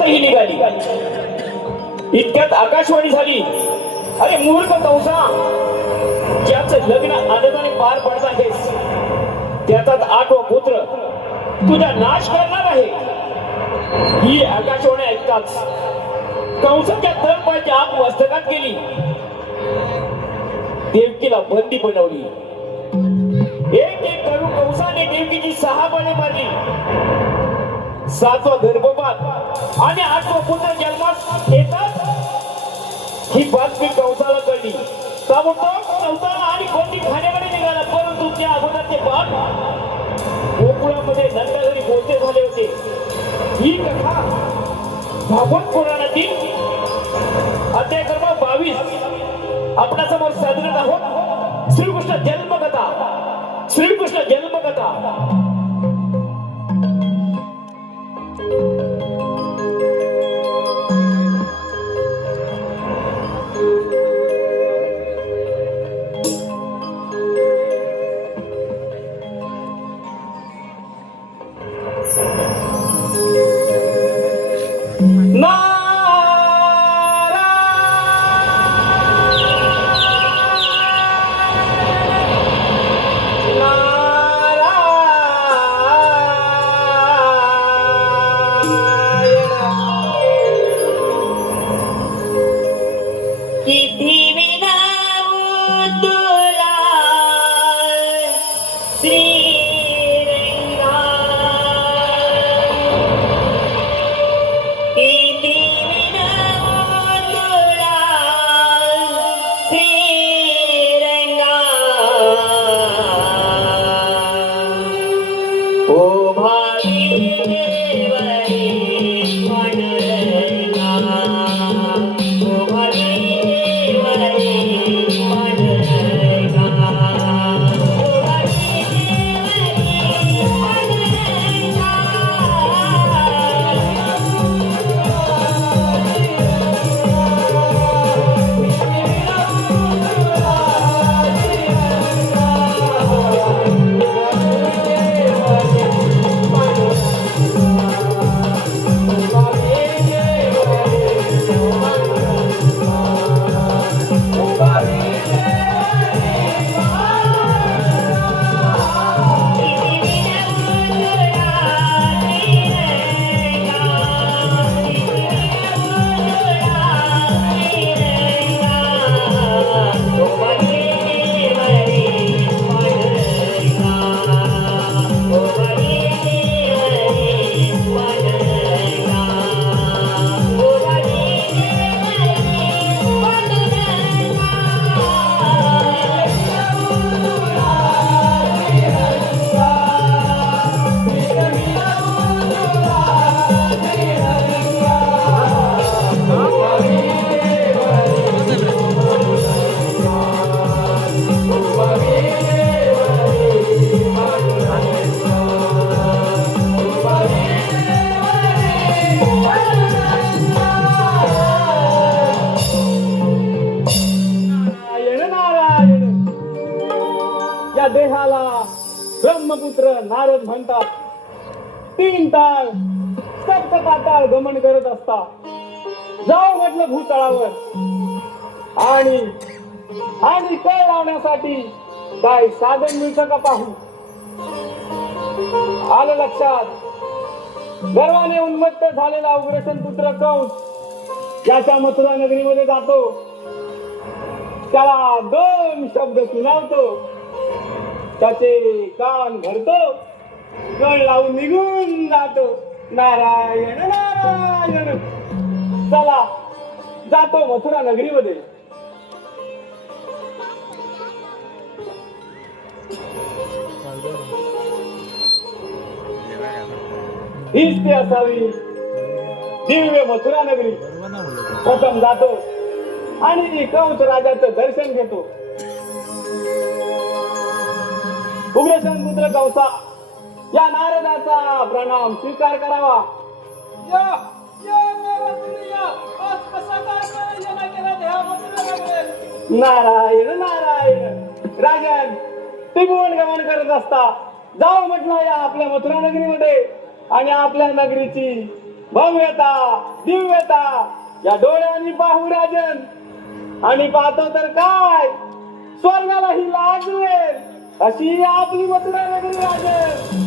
ही निघाली. इतक्यात आकाशवाणी झाली. अरे मूर्ख कंसा, ज्याचं लग्न आनंदाने पार पडत आहेस त्याचाच 8वा पुत्र तुझा नाश करणार आहे. ही आकाशवाणी ऐकताच कंसाच्या तळपायाच्या आत मस्तकात गेली. देवकीला बंदी बनवली. एक एक करून कंसाने देवकीची 6 बळे मारली. 7वा गर्भपात आणि 8वा पुत्र जन्मात येतात ही बातमी कंसाला कळली. ताबडतोब कंसा आणि कोणती खाण्यामध्ये निघाला. परंतु त्या अगोदर ते बाळ गोकुळामध्ये नंदघरी पोहोचले झाले होते. ही कथा भागवत पुराणातील अध्याय क्रमांक 22 आपल्यासमोर सादर आहोत. श्रीकृष्ण जन्मकथा. श्रीकृष्ण जन्मकथा. देहाला ब्रह्मपुत्र नारद म्हणतात. 3 ताळ सप्त पाताळ गमन करत असता. जाऊ म्हटलं भूतळावर आणि कळ लावण्यासाठी काय साधन मिळतं का पाहू. आलं लक्षात. गर्वाने उन्मत्त झालेला उग्रसेन पुत्र कंस ज्याच्या मथुरा नगरीमध्ये जातो. त्याला 2 शब्द सुनावतो. त्याचे कान भरतो. कळ लावून निघून जातो. नारायण नारायण. चला जातो मथुरा नगरीमध्ये. हीच ती असावी दिव्य मथुरा नगरी. प्रथम जातो आणि कंस राजाचं दर्शन घेतो. उग्रसेन पुत्र कंसा या नारदाचा प्रणाम स्वीकार करावा. नारायण नारायण. राजन त्रिभुवन गमन करत असता जाऊ म्हटलं या आपल्या मथुरा नगरीमध्ये आणि आपल्या नगरीची भव्यता दिव्यता या डोळ्यांनी पाहू राजन, आणि पाहतो तर काय स्वर्गालाही लागेल अशी आपली मथुरा नगरी राजन.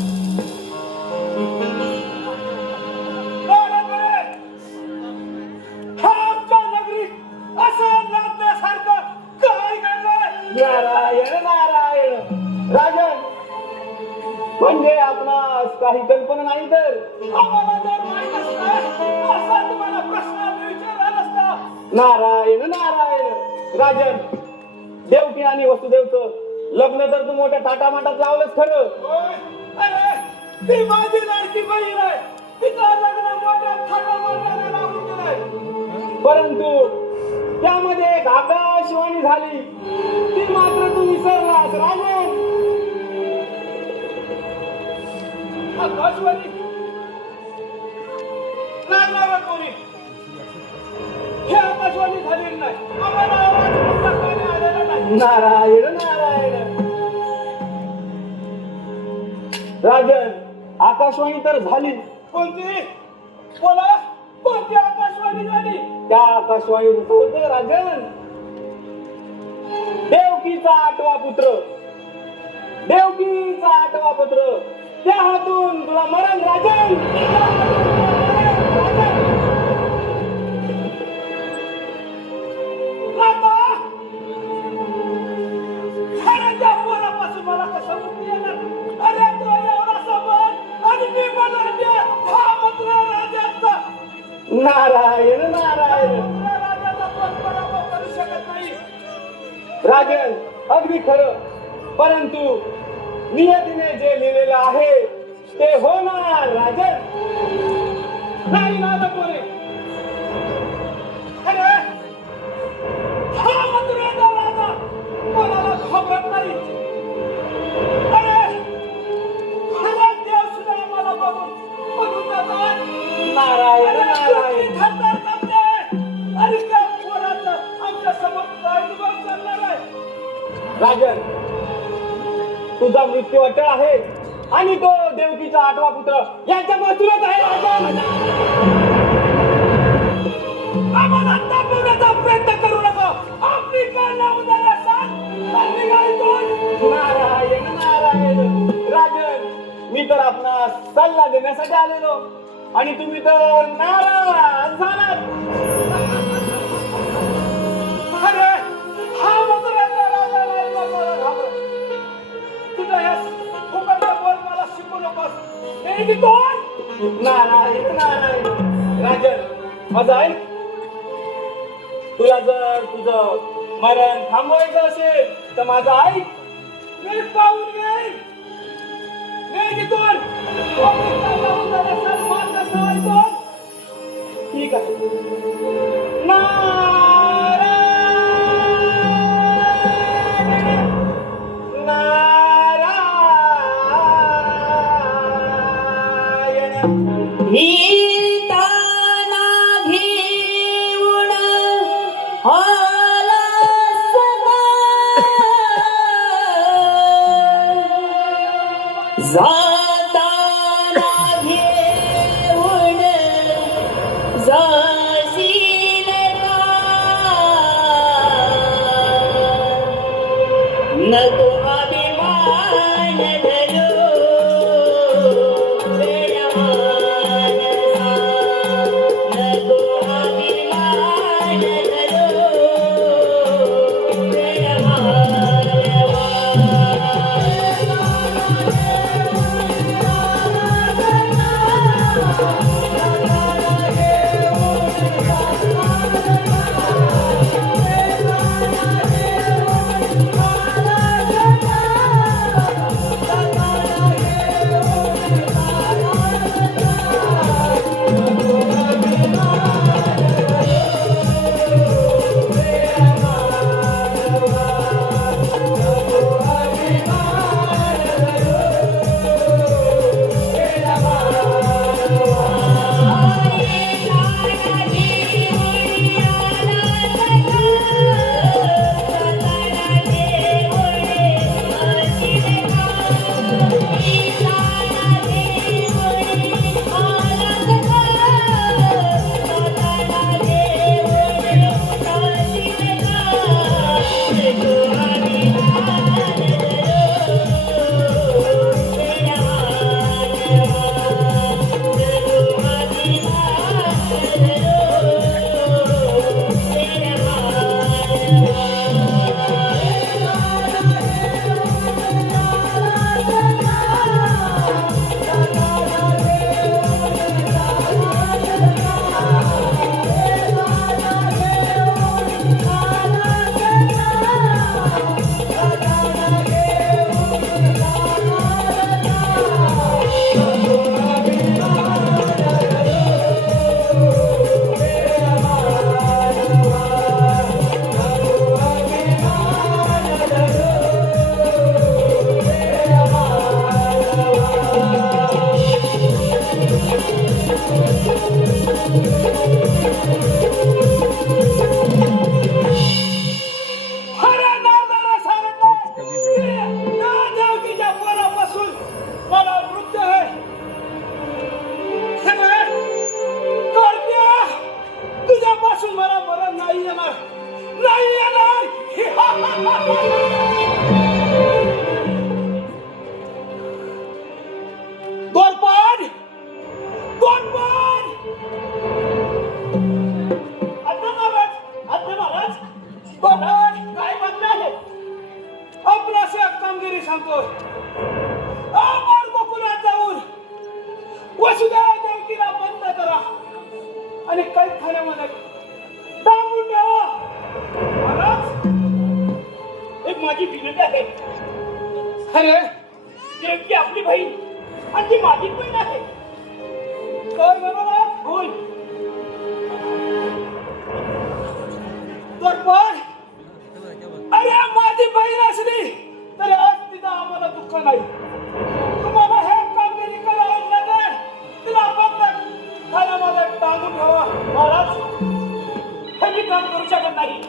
नारायण नारायण राजन, म्हणजे आपणास काही कल्पना नाही तर आम्हाला जर माहित असतं असा तुम्हाला प्रश्न विचारला नसता. नारायण नारायण राजन, देवकी आणि वसुदेवचं लग्न तर तू मोठ्या थाटामाटात लावलंच खरं. अरे ती माझी लाडकी बहीण आहे, तिचं लग्न मोठ्या थाटामाटाने लावून दिलंय. परंतु त्यामध्ये एक आकाशवाणी झाली, ती मात्र तू विसरलास राजन. आकाशवाणी नागनावर कोणी हे आकाशवाणी झालेली नाही. आम्हाला आवाज मोठा कानी आलेला नाही. नारायण नारायण राजन, आकाशवाणी तर झाली. कोणती बोला, कोणती आकाशवाणी झाली? त्या आकाशवाणीत होतं राजन देवकीचा 8वा पुत्र, देवकीचा 8वा पुत्र. त्या हातून तुला मरण राजन. मला कसं मुक्ती येणार? अरे तो एवढा समज आणि मी मला हा मंत्र राजाचा नारायण नारायण राजाचा पराभव करू शकत नाही. राजन, अगदी खरं. परंतु नियतीने जे लिहिलेलं आहे ते होणार राजन. नाही ना कोणी. अरे हा मंत्र्याचा राजा कोणाला खबर नाही. अरे खरा देव सुद्धा आम्हाला बघून जातात. नारायण नारायण आणि त्या पोराचं आमच्या समोर काय उभं करणार आहे? राजन, तुझा मृत्यू अटळ आहे आणि तो देवकीचा 8वा पुत्र यांच्या मथुरेत आहे राजन. आम्हाला तापवण्याचा प्रयत्न करू नका. आपली कान लावून द्यायला सांग आणि निघायचो. नारायण नारायण राजन, मी तर आपणास सल्ला देण्यासाठी आलेलो आणि तुम्ही तर नाराज झालात. अरे हा मथुरेचा राजा नाही मला घाबरत. तुझा या फुकटचा बोल मला शिकू नकोस. हे कोण? नारायण नारायण राजन, माझं ऐक. तुला जर तुझं मरण थांबवायचं असेल तर माझं ऐक. मी पाहून घेईन. ठीक आहे. गोरपाड गोरपाड आज्ञा महाराज, आज्ञा महाराज. गोरपाड काय म्हणणं आहे आपणाशी एक कामगिरी सांगतोय आपण गोकुळात जाऊन वसुदेव देवकीला बंद करा आणि कैदखान्यामध्ये डांबून ठेवा. महाराज, एक माझी विनंती आहे. अरे देवकी आपली बहीण आणि ती माझी बहीण आहे. काय म्हणाला होय. गोरपाड अरे माझी बहीण असली तरी आज तिथं आम्हाला दुःख नाही. तुम्हाला हे कामगिरी करावं लागेल. तिला बंद खाण्यामध्ये टांगून ठेवा. महाराज, हे मी काम करू शकत नाही.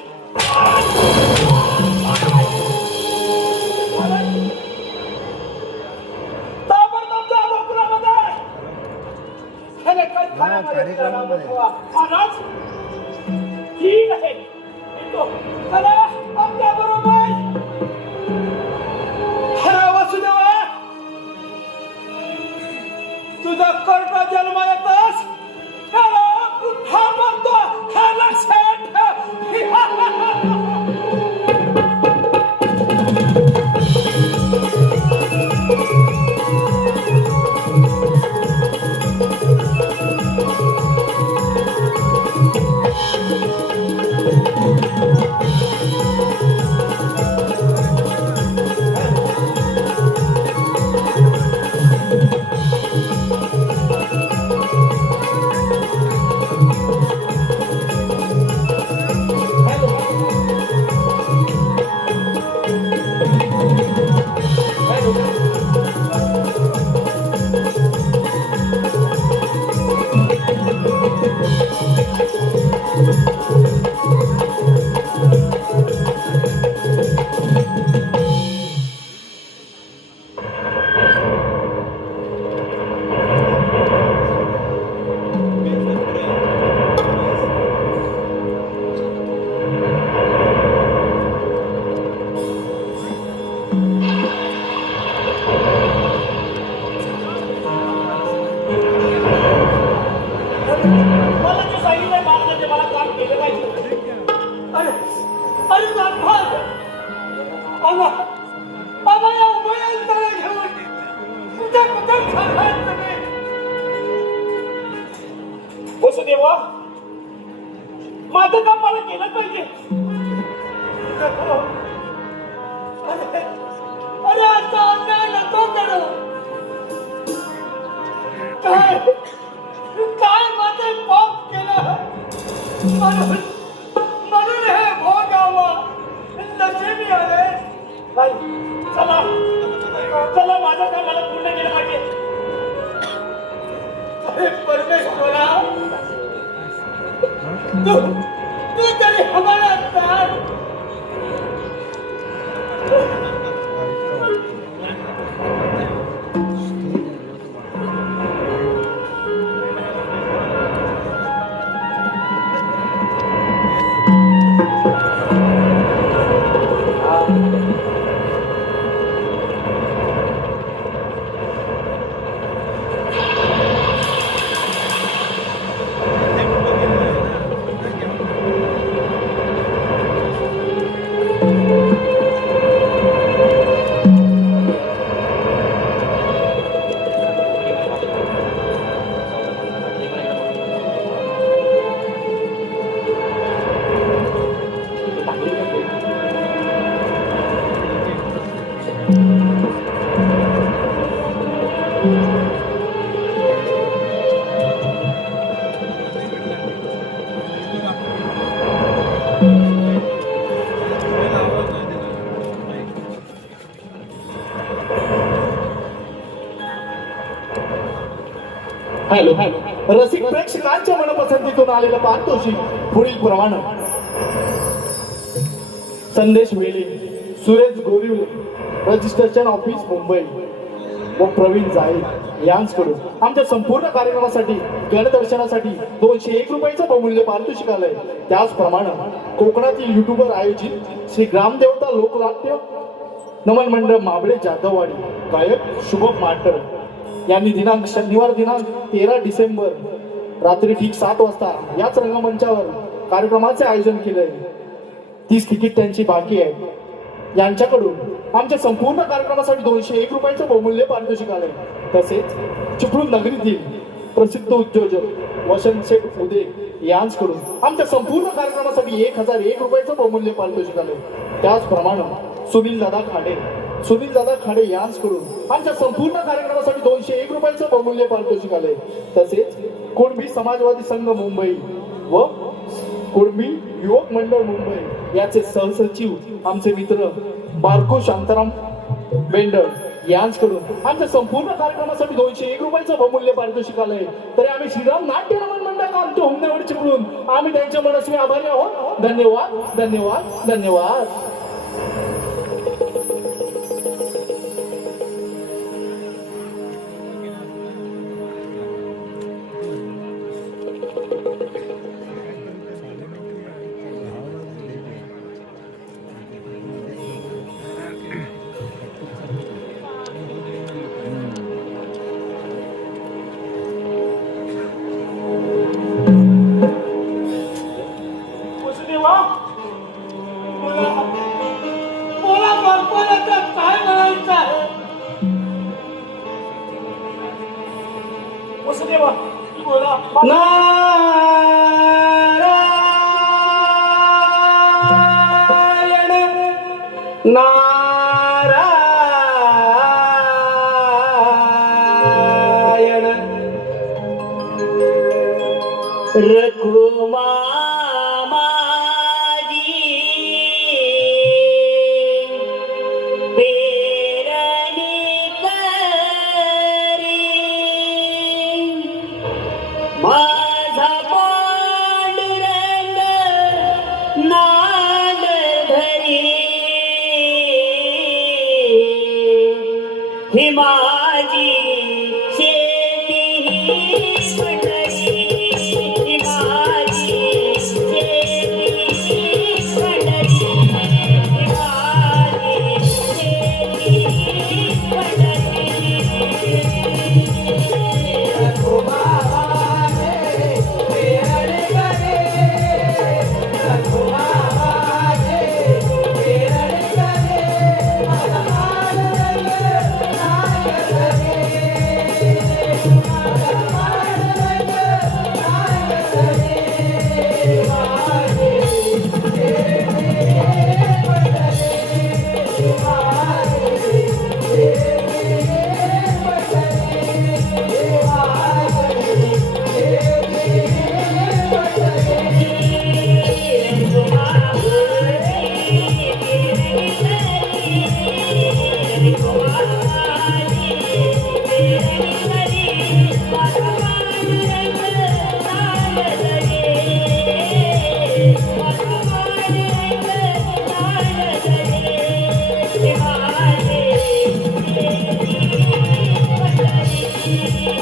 ताबडतोब जा गोकुळामध्ये. ह्याने कैदखान्यामध्ये तिला डांबून ठेवा. महाराज, ठीक आहे. येतो. चला आमच्या बरोबर. अरे वसुदेवा तुझा कर्ता जन्म येतस त्याला कुठा म्हणतो हे लक्षात ठेव. मला जे सांगितलंय महाराजांनी, मला काम केलं पाहिजे. अरे अरे नागपाल आम्हा आम्हा या उभयांतराला घेऊन तुझ्या कुठं खायचं नाही. वसुदेवा, माझं काम मला केलं पाहिजे. अरे अरे आता अन्याय नको करू. काय काय माझे पाप केलं म्हणून म्हणून हे भोगावं नशिबी आले. नाही, चला चला, माझं काम मला पूर्ण केलं पाहिजे. अरे परमेश्वरा तू तू तरी हमारा साथ. हॅलो रसिक प्रेक्षकांच्या मनपसंतीतून आलेला पाहतोशी पुढील प्रमाणे संदेश वेले, सुरेश गोरिवले, रजिस्ट्रेशन ऑफिस मुंबई व प्रवीण जाईल यांच्याकडून आमच्या संपूर्ण कार्यक्रमासाठी गणदर्शनासाठी 201 रुपयाचं बहुमूल्य पारितोषिक आलंय. त्याचप्रमाणे कोकणातील युट्यूबर आयोजित श्री ग्रामदेवता स्पर्धा लोकनाट्य नमन मंडळ माबळे जाधववाडी गायक शुभम माटर यांनी शनिवार दिनांक 13 डिसेंबर रात्री ठीक 7 वाजता याच रंगमंचावर कार्यक्रमाचे आयोजन केलंय. 30 तिकीट त्यांची बाकी आहे. यांच्याकडून आमच्या संपूर्ण कार्यक्रमासाठी 201 रुपयाचं बहुमूल्य पारितोषिक आलंय. तसेच चिपळूण नगरीतील प्रसिद्ध उद्योजक वसंत शेठ उदे यांच्याकडून आमच्या संपूर्ण कार्यक्रमासाठी 1001 रुपयाचं बहुमूल्य पारितोषिक आलंय. त्याचप्रमाणे सुनील दादा खाडे यांच्याकडून आमच्या संपूर्ण कार्यक्रमासाठी 201 रुपयाचं बहुमूल्य पारितोषिक आलंय. तसेच कुणबी समाजवादी संघ मुंबई व कुणबी युवक मंडळ मुंबई याचे सहसचिव आमचे मित्र बारको शांताराम बेंडर यांच्याकडून आमच्या संपूर्ण कार्यक्रमासाठी 201 रुपयाचं बहुमूल्य पारितोषिक आलंय. तरी आम्ही श्रीराम नाट्य नमन मंडळ आमच्या हुमनेवाडी चिपळूण आम्ही त्यांच्या मनस्वी आभारी आहोत. धन्यवाद धन्यवाद धन्यवाद. वसुदेवा, मला बालपणाचं काय म्हणायचं आहे? वसुदेवा, बोला. नारायण नारायण रघुमा माझा पांडुरंग नाद धरी ही माझी शेती पंढरी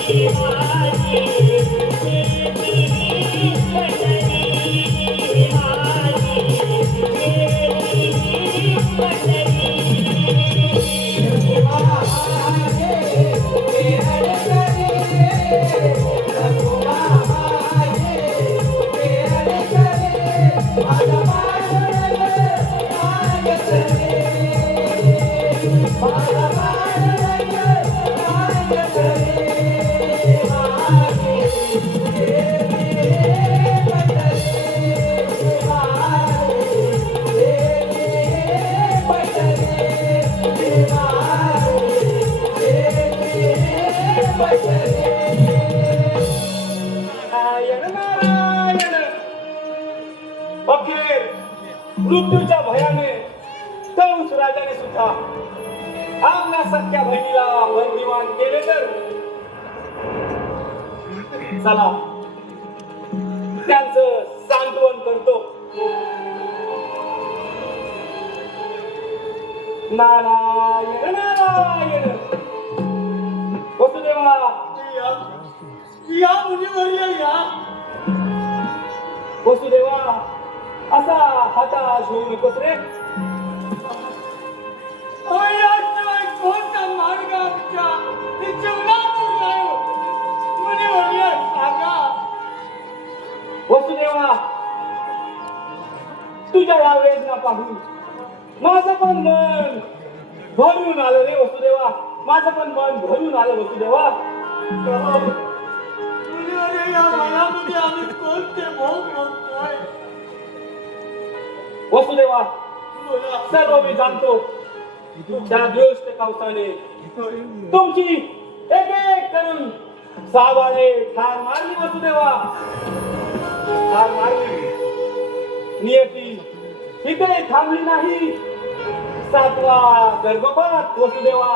ही माझी शेती पंढरी ही माझी शेती पंढरी. अखेर मृत्यूच्या भयाने कंस राजाने सुद्धा आमच्या सख्या बहिणीला बंदिवान केले. तर चला त्यांचं सांत्वन करतो. नारायण नारायण. वसुदेवा, या मुलीवर या. वसुदेवा, असा हाताश होऊ नकोस रे. वसुदेवा, तुझ्या या वेदना पाहून माझं पण मन भरून आलं रे वसुदेवा. माझं पण मन भरून आलं वसुदेवा. वसुदेवा, सर्व मी जाणतो. त्या दृष्ट कवसाने तुमची एक एक करून सावाळे ठार मारली वसुदेवा, ठार मारली. नियती इकडे थांबली नाही. 7वा गर्भपात वसुदेवा,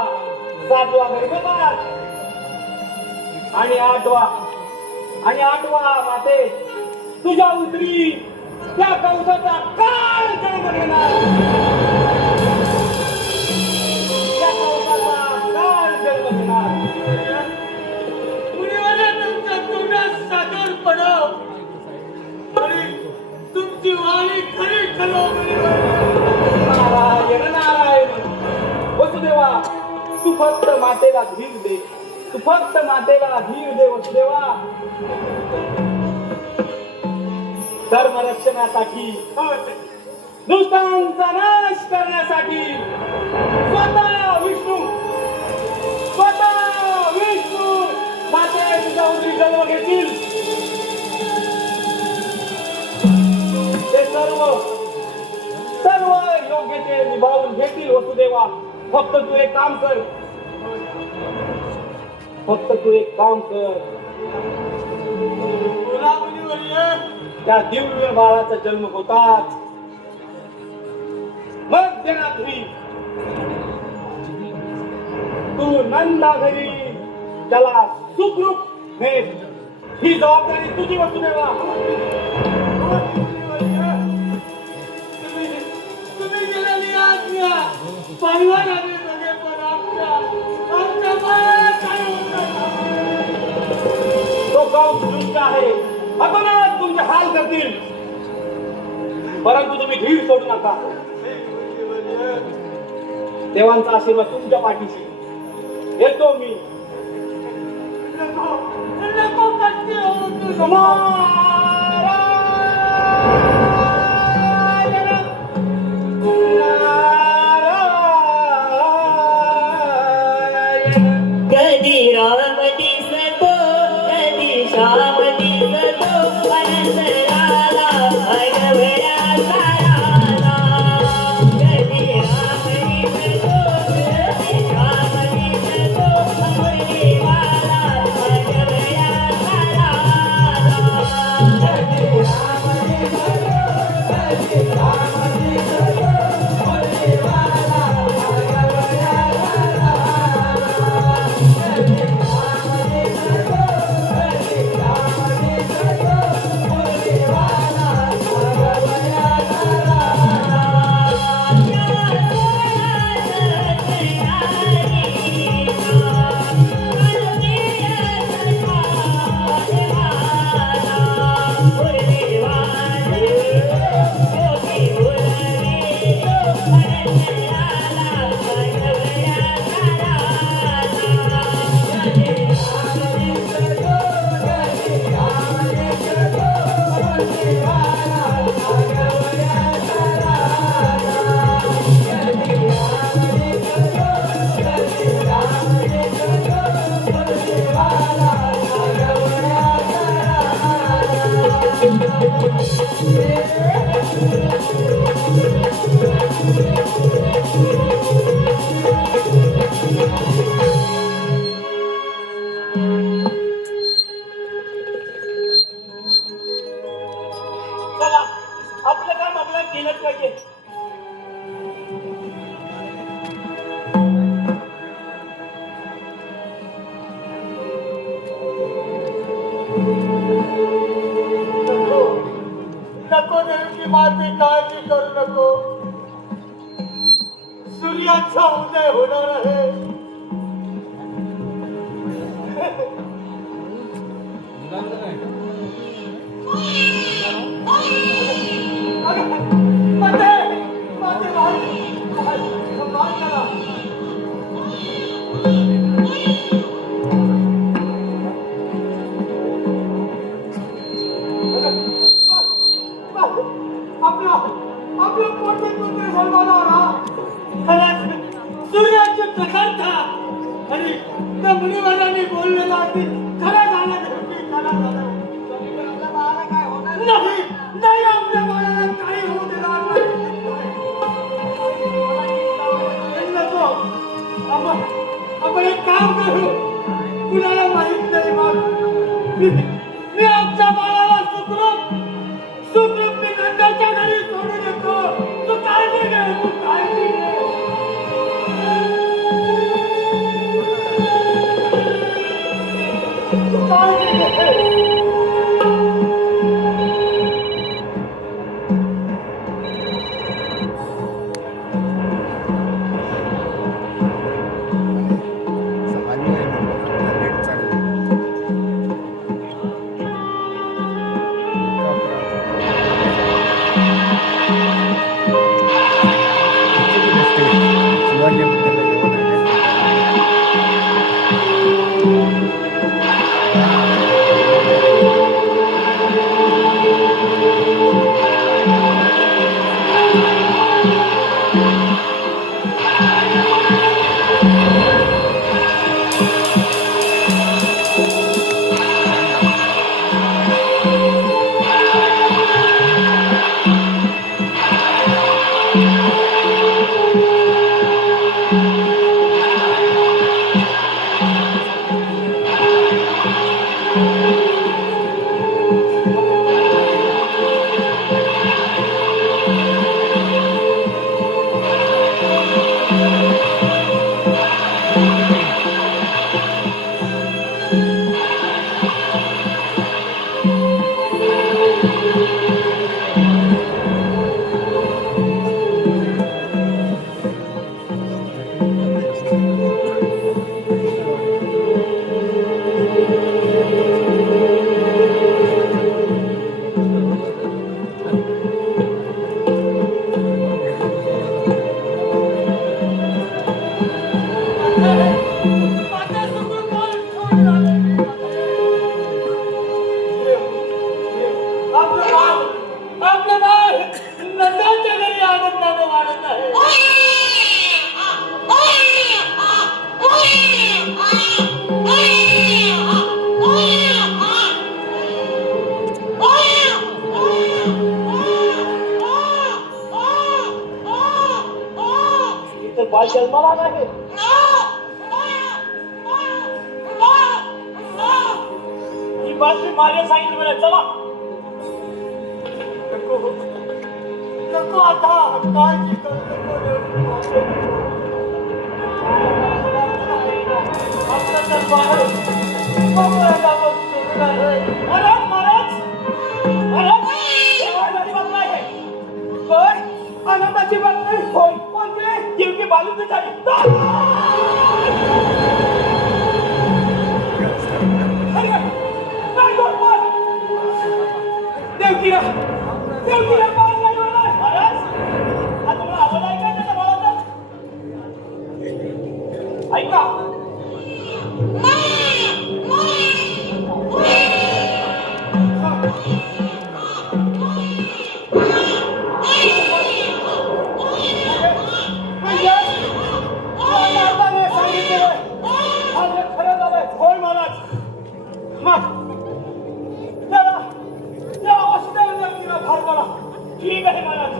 7वा गर्भपात आणि 8वा माते तुझ्या उतरी त्या कंसाचा काळ जन्म घेणार. त्या कंसाचा काळ जन्म घेणार. तुमच्या तोंडात साखर पडाव आणि तुमची वाणी खरी ठरो. नारायण नारायण. वसुदेवा, तू फक्त मातेला धीर दे. तू फक्त मातेला धीर दे वसुदेवा. धर्म रक्षणासाठी, दुष्टांचा नाश करण्यासाठी स्वतः विष्णू माते तुझ्या उदरी जन्म घेतील. ते सर्व योग्य ते निभावून घेतील वसुदेवा. फक्त तू एक काम कर. फक्त तू एक काम कर. त्या दिव्य बाळाचा जन्म होताच मध्यरात्री तू नंदा घरी त्याला सुखरूप भेट. ही जबाबदारी तुझी वसुदेवा. तुम्ही गेलेली आज्ञा परिवार आम्ही बघे, पण आमच्या बाळाला काय होतं? तो गाव दुष्ट आहे. अतोनात तुमचे हाल करतील. परंतु तुम्ही धीर सोडू नका. देवांचा आशीर्वाद तुमच्या पाठीशी. येतो मी. नको करते हो कधी राम दिसतो, कधी श्याम दिसतो, अनंतराला भगवया साराला. कधी राम दिसतो, कधी श्याम दिसतो, मुरलीवाला भगवया साराला. कधी राम दिसतो, कधी श्याम दिसतो, मुरलीवाला भगवया साराला. चला, आपलं काम आपल्याला केलंच पाहिजे. नको देवीची माती काळजी करू नको. सूर्याचा उदय होणार आहे. आपलं पोटे पुत्र जन्माला आला. खरंच सूर्याचे प्रकाशता आणि त्या मुनिवरांनी बोललेला अगदी खरा झाला नाही. नाही, आपल्या बाळाला काही होऊ देणार नको. आपण एक काम करू, कुणाला माहित नाही. मग मी आमच्या बाळाला सुखरूप मी नंदाच्या घरी सोडून येतो. तू काळजी घे, तू काळजी घे. तू काळजी घे. आपलं बाळ नंदाच्या घरी आनंदाने वाढत आहे. इथं बाळ जन्माला आला आहे. ही बातमी मागे सांगितली मला. चला नको आता काळजी करू नको. आपलं तर बाळ बघूया आपण सोडून आलोय. महाराज महाराज महाराज हे आनंदाची बातमी आहे. होय, आनंदाची बातमी. होय, कोणती? देवकी बालूची झाली. देवकीला बाळ नाही होणार. महाराज हा तुम्हाला आवाज ऐका त्याच्या बाळाचा. ऐका खरं झालंय. होय महाराज. मग त्या अवस्थेवर देवकीला भार करा. ठीक आहे महाराज.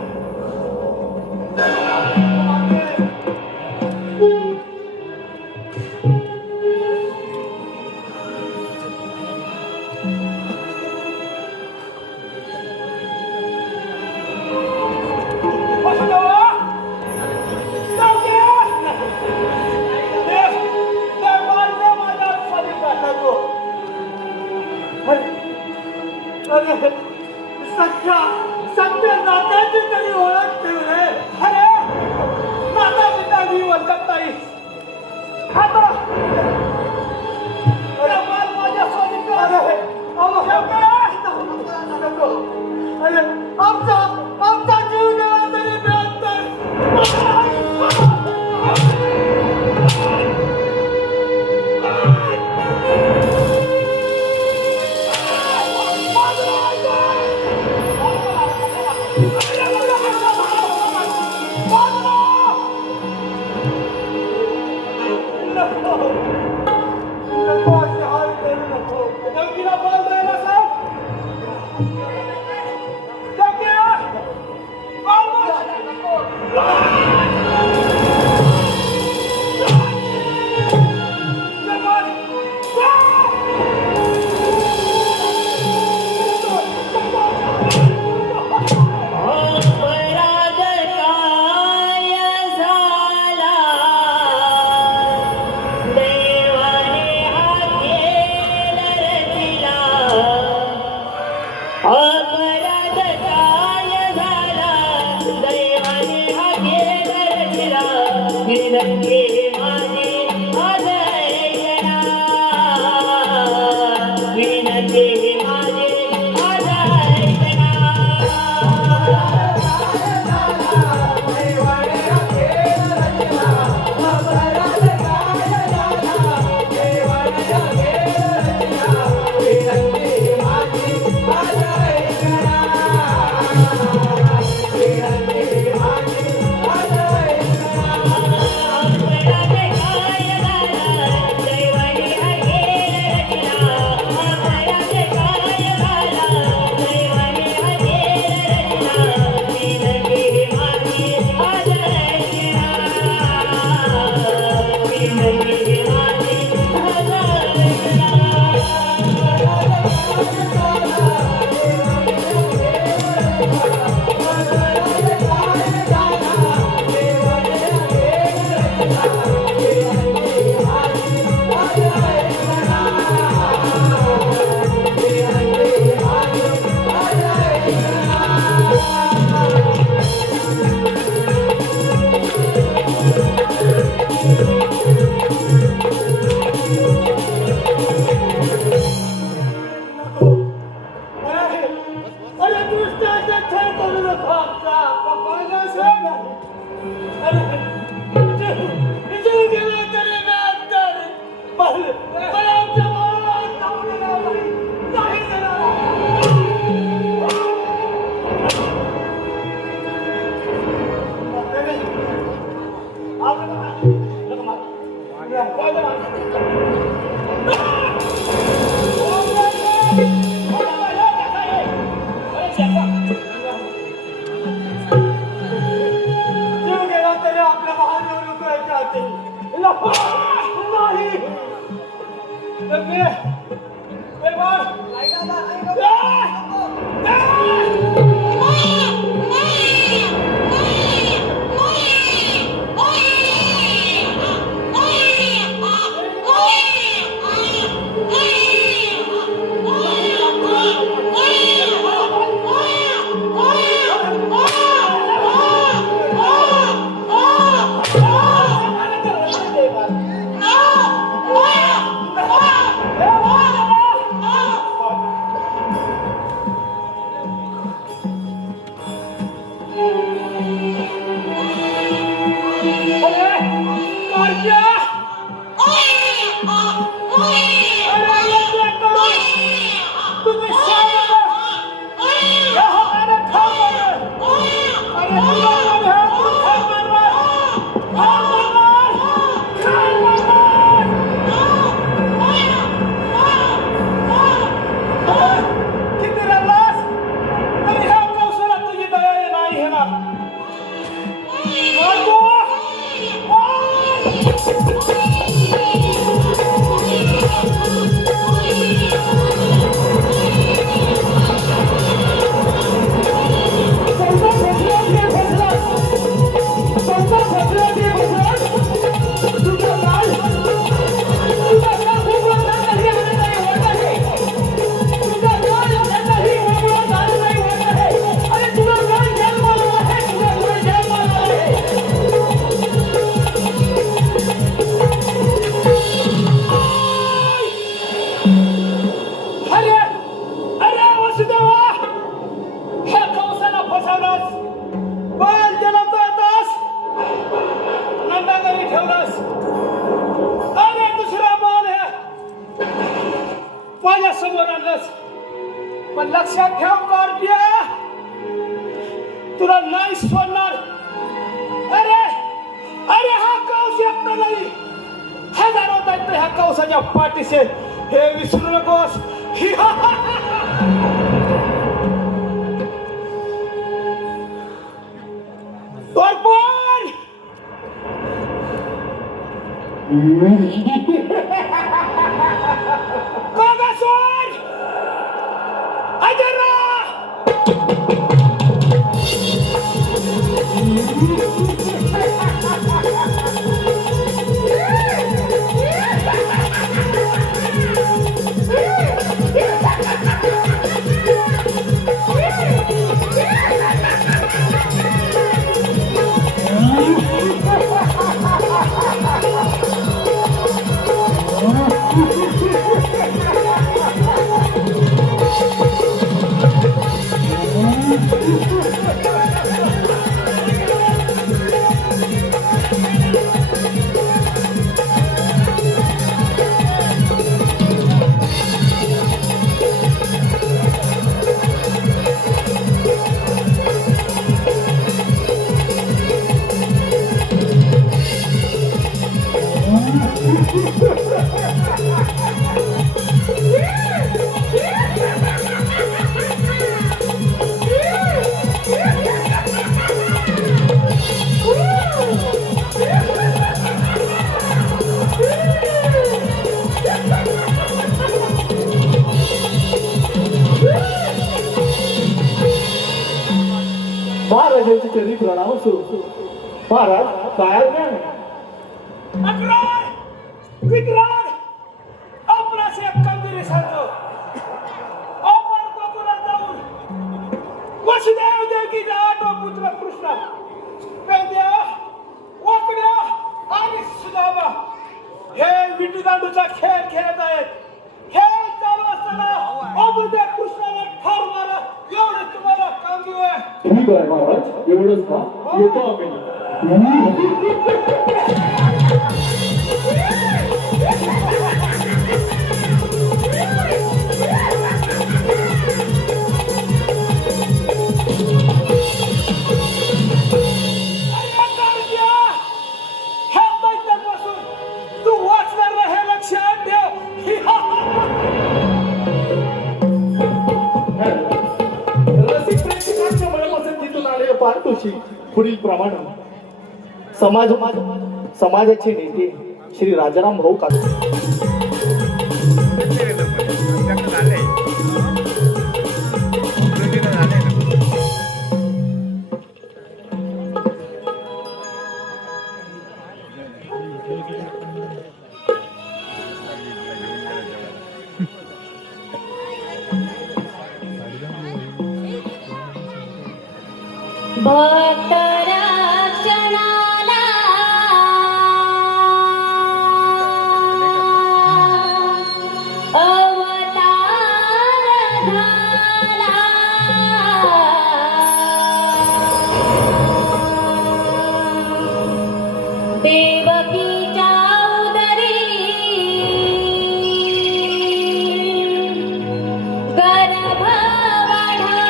सत्य नात्याची तरी ओळख ठेवले. अरे माता पिता मी वरकत नाही. आता माझ्या स्वामी अरे आमचा जीव गेला तरी नको असे हाल करू नको. जंगीला बोल द्यायला सांग. जंग्या! बोल बोल. अपराध काय झाला देवाने हा केला रचिला अपराध काय झाला देवाने हा केला रचिला विनंती माझी आज ऐकना विनंती माझी आज ऐकना अरे दुष्टाचा छळ करू नको आमचा. पप्पाला सांग. अरे जीव गेला तरी नंतर पण आमच्या मुलाला जाऊ देणार नाही. नाही देणार. जीव गेला तरी आपल्या महादेव उतरायचे असते. नाही. माझ्या समोर आणलंस पण लक्षात ठेव कार्ट्या तुला नाही सोडणार. अरे अरे हा कौश एकटा नाही, हजारो दैत्य ह्या कौसाच्या पाठीशी आहेत. हे विसरू नकोस. तोरपण कागासोर अजरा महाराजांची चरणी प्रणाम असो. महाराज काय नाही. अकरार विक्रार अपराशी कामगिरी सांगतो. आपण गोकुळात जाऊन वसुदेव देवकीचा आठवा पुत्र कृष्ण, पेंद्या, वाकड्या आणि सुदामा हे विटीदांडूचा खेळ खेळत आहेत. खेळ चालू असताना अमृत्या कृष्णाला ठार मारा एवढं तुम्हाला कामगिरी आहे. ठीक आहे महाराज, एवढंच का? येतो आम्ही. तू वाचणार हे लक्षात ठेव. रसिक प्रेक्षकांच्या मनपसंतीतून आलेलं पारितोषिक पुढील प्रमाणे. समाजाचे नेते श्री राजाराम भाऊ काका. भक्त रक्षणाला अवतार झाला. देवकीच्या उदरी गर्भ वाढला.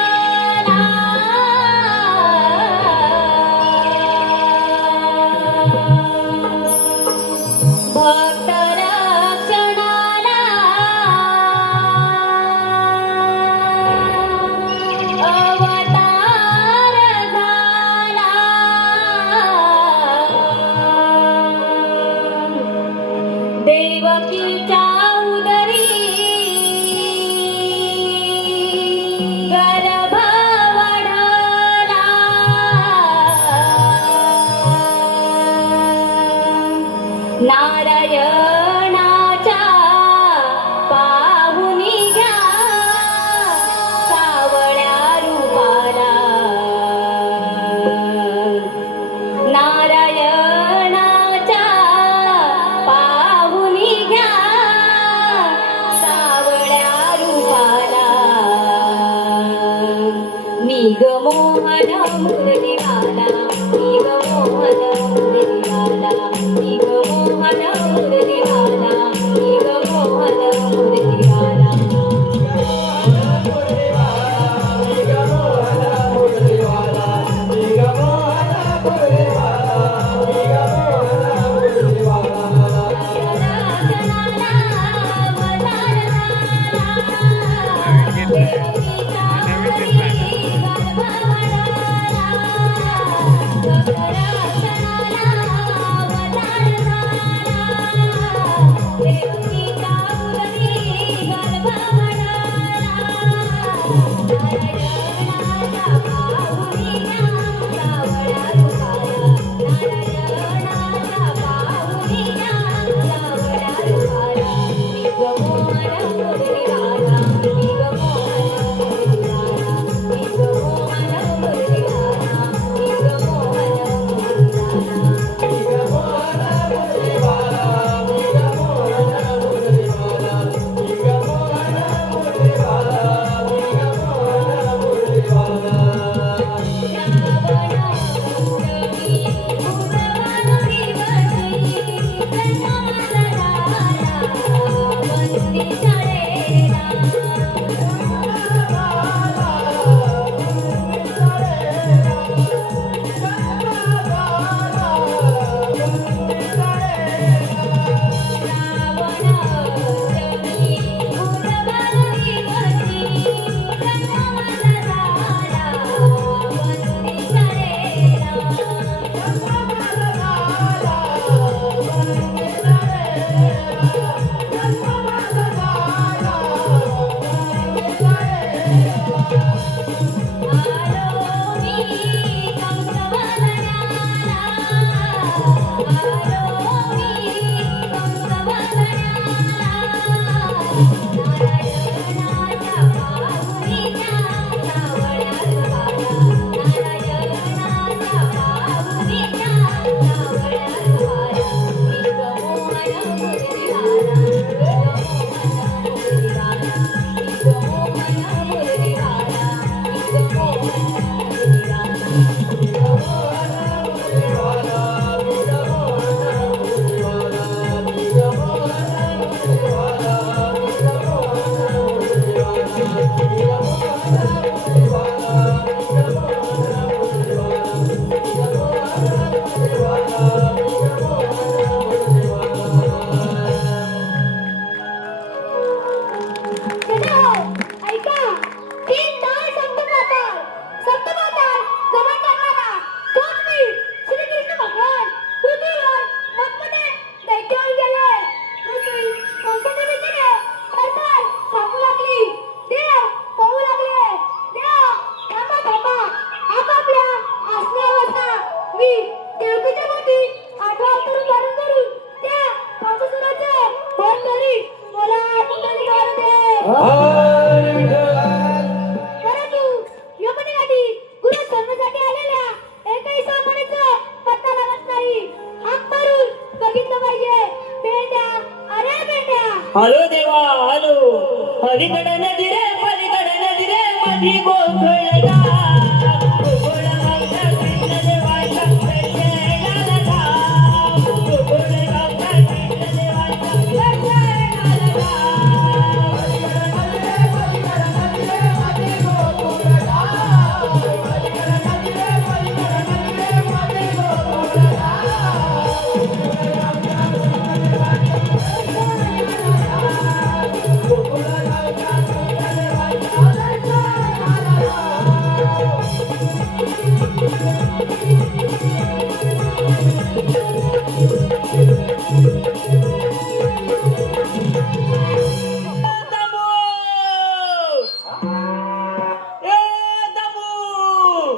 भक्त रक्षणाला अवतार झाला. देवकीच्या उदरी गर्भ वाढला. नारायणाच्या पाहुनी घ्या सावळ्या रूपाला. नारायणाच्या पाहुनी घ्या सावळ्या रूपाला. निगमोहन मुरलीवाला, निगमोहन मुरलीवाला, निगमोहन मुरलीवाला, निगमोहन मुरलीवाला. निगमोहन मुरलीवाला, ऐका तीन ताळ सप्तमाताळ सप्तमाताळ जमा करणारा तोच मी श्रीकृष्ण भगवान पृथ्वीवर मोठमोठे दैत्यावर गेले पृथ्वी कंसदेवीने थरथर कापू लागली देव पळू लागले देव थांबा थांबा आपापल्या आसनावर बसा मी देवकीच्या पोटी आठवा करून करून त्या कंससुराचे भर करी मला पुंडलिक परंतु यमनेसाठी गुरु धर्मासाठी आलेल्या एकही सामान्याचा पत्ता लागत नाही हात मारून बघितलं पाहिजे बेंड्या अरे बेंड्या हॅलो देवा हॅलो हरीकडे नदी रे पलीकडे नदी रे मधी गोखळ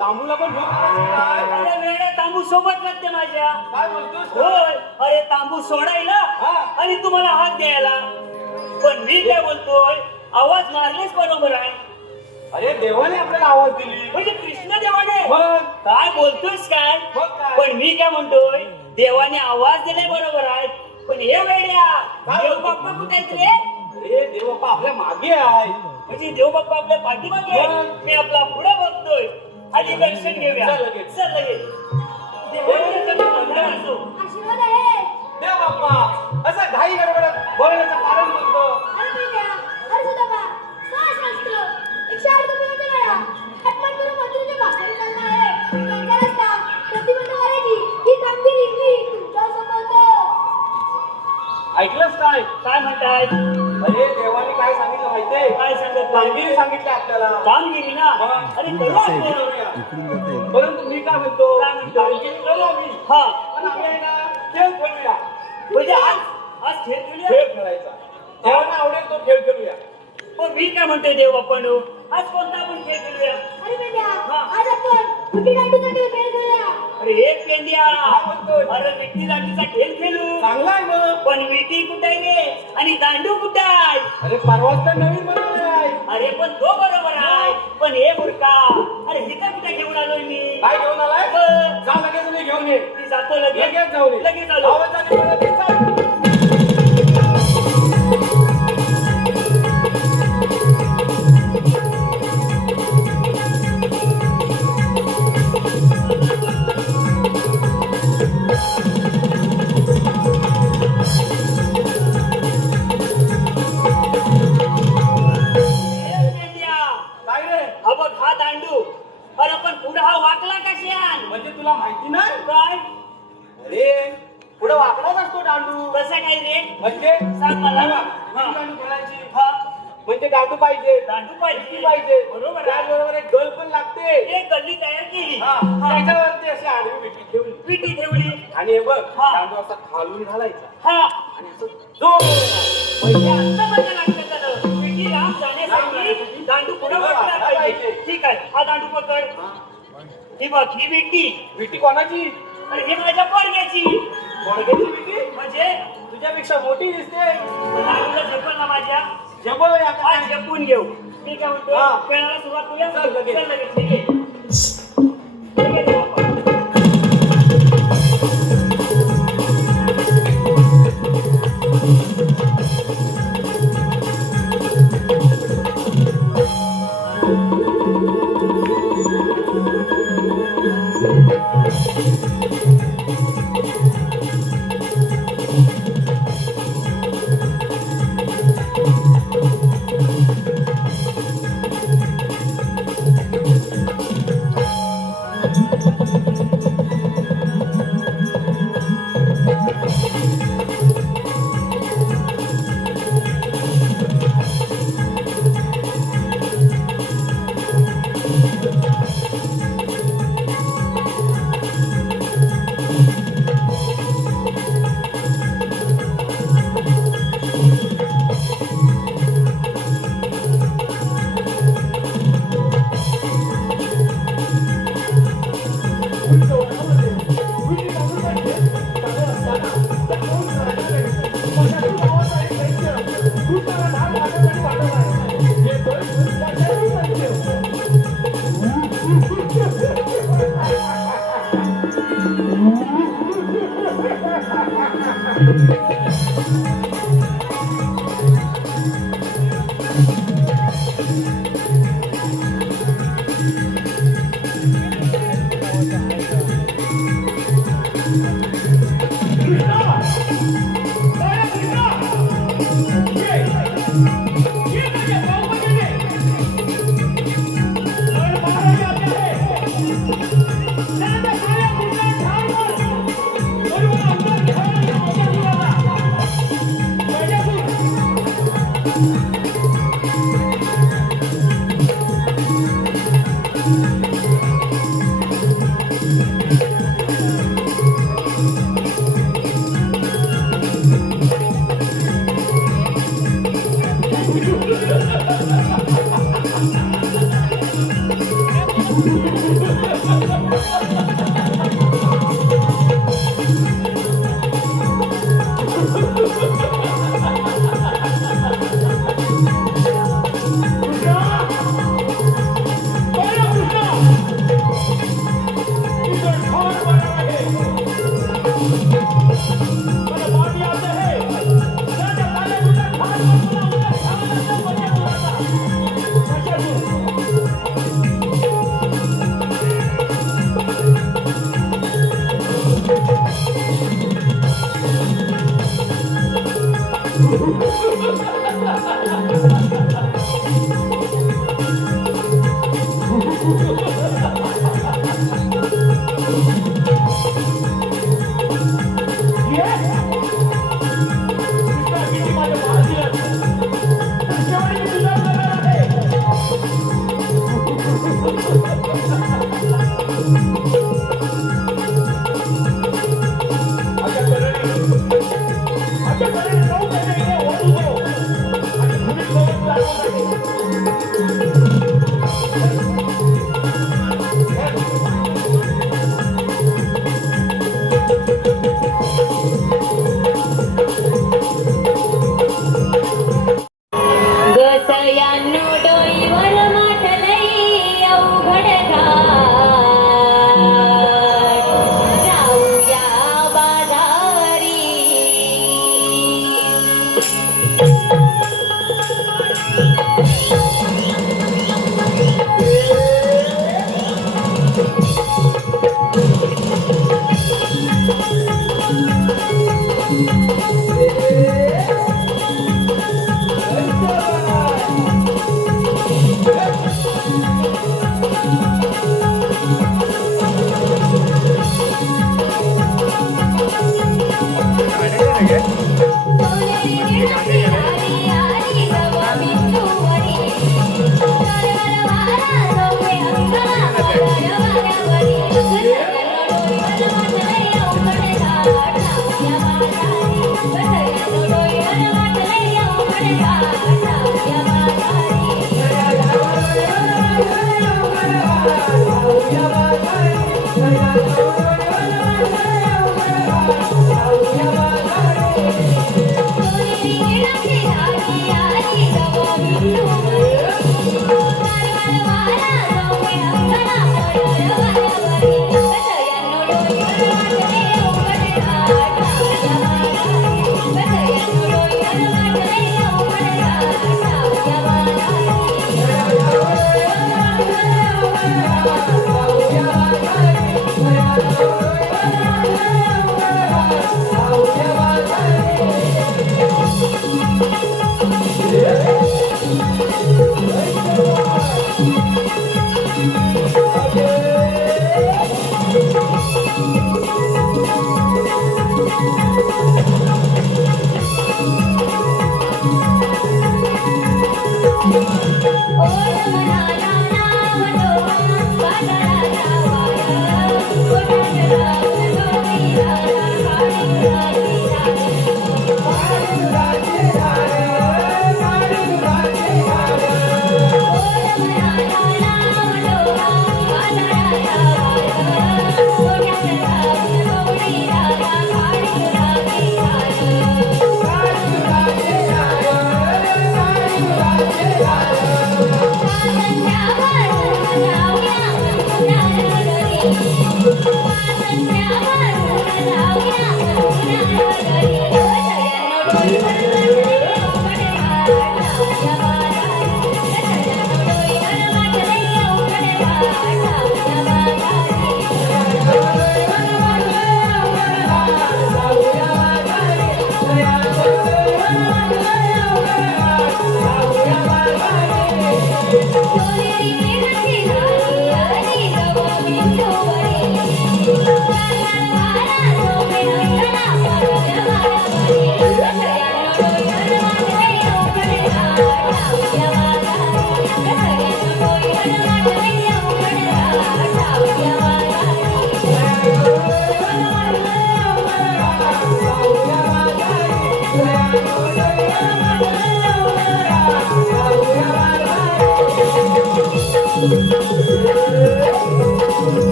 तांबूला पण झोप आली काय? अरे वेड्या तांबू सोबत लागते माझ्या काय बोलतोस? होय अरे तांबू सोडायला हा. आणि तुम्हाला हात द्यायला पण मी काय बोलतोय आवाज मारलेच बरोबर आहे अरे देवाने आपल्याला आवाज दिली म्हणजे कृष्ण देवाने मग काय बोलतोयस काय मग काय? पण मी काय म्हणतोय देवाने आवाज दिले बरोबर आहे पण हे वेड्या काय? देव बाप्पा कुठे आहेत रे अरे देवप्पा आपल्या मागे आहे म्हणजे देव बाप्पा आपल्या पाठीमागे आहे. मग? मी आपला पुढे बघतोय आधी दर्शन घेऊया चल लगेच. चल लगेच देवाने कधी म्हणलं असो. आशीर्वाद आहे देव बाप्पा असं घाई गडबडत बोलण्याचं कारण बोलतो अरे बेंड्या अरे सुदामा सहस्त्र 108 किलोमीटर वेळा हटमन करून मंदिराच्या बाहेर चालला आहे त्यांचा रस्ता प्रतिबंध करायची ही कामगिरी मी तुमच्या सोबत ऐकलंस काय काय म्हणताय अरे देवाने काय सांगितलं माहितीये काय सांगत कामगिरी सांगितली आपल्याला कामगिरी ना मग? अरे करू आपण. करूया. परंतु मी काय म्हणतो काय म्हणतो? कामगिरी करू आम्ही हा पण आपल्या ना खेळ खेळूया म्हणजे आज खेळ खेळूया खेळ खेळायचा देवाला आवडेल तो खेळ खेळूया पण मी काय म्हणतोय देव आपण आज कोणता आपण खेळ खेळूया अरे बेंड्या हा. आज आपण कुठे दांडूचा खेळ खेळूया अरे एक पेंड्या म्हणतोय? अरे विटी दांडूचा खेळ खेळू चांगला आहे ना पण विटी कुठे आहे रे आणि दांडू कुठे आहे अरे परवाच तर नवीन बनवलाय अरे पण तो बरोबर आहे पण हे बुरका अरे हिचा कुठे घेऊन आलोय मी काय घेऊन आलाय बरं. जा लगेच मी घेऊन ये मी जातो लगेच लगेच जाऊन ये लगेच आलो आवाजाने मला ते चाल. ए पेंड्या, काय रे हा बघ हा दांडू अरे पण पुढे हा वाकला कशान म्हणजे तुला माहिती नाही काय अरे पुढे वाकडाच असतो दांडू कसं काय रे म्हणजे सांग मला हा. हा. दांडू खेळायची हा म्हणजे दांडू पाहिजे दांडू पाहिजे. कुस्ती पाहिजे बरोबर आहे. त्याचबरोबर एक गल पण लागते एक गल्ली तयार केली हा. हा. त्याच्यावरती अशी आडवी विटी ठेवली विटी ठेवली आणि हे बघ हा. दांडू असा खालून घालायचा हा आणि असं जोर म्हणजे आता माझ्या लक्षात आलं विटी लांब जाण्यासाठी दांडू पुढे पकडला पाहिजे. ठीक आहे, हा दांडू पकड. ही बघ, ही विटी. विटी कोणाची? अरे हे माझ्या पोरग्याची. पोरग्याची विटी? म्हणजे तुझ्यापेक्षा मोठी दिसते. दांडूला झेपल ना माझ्या. जबळ या हा झेपून घेऊ. मी काय म्हणतो, हा. खेळायला सुरुवात करूया. चल लगेच. चल लगेच, ठीक आहे. ठीक आहे, बाप्पा.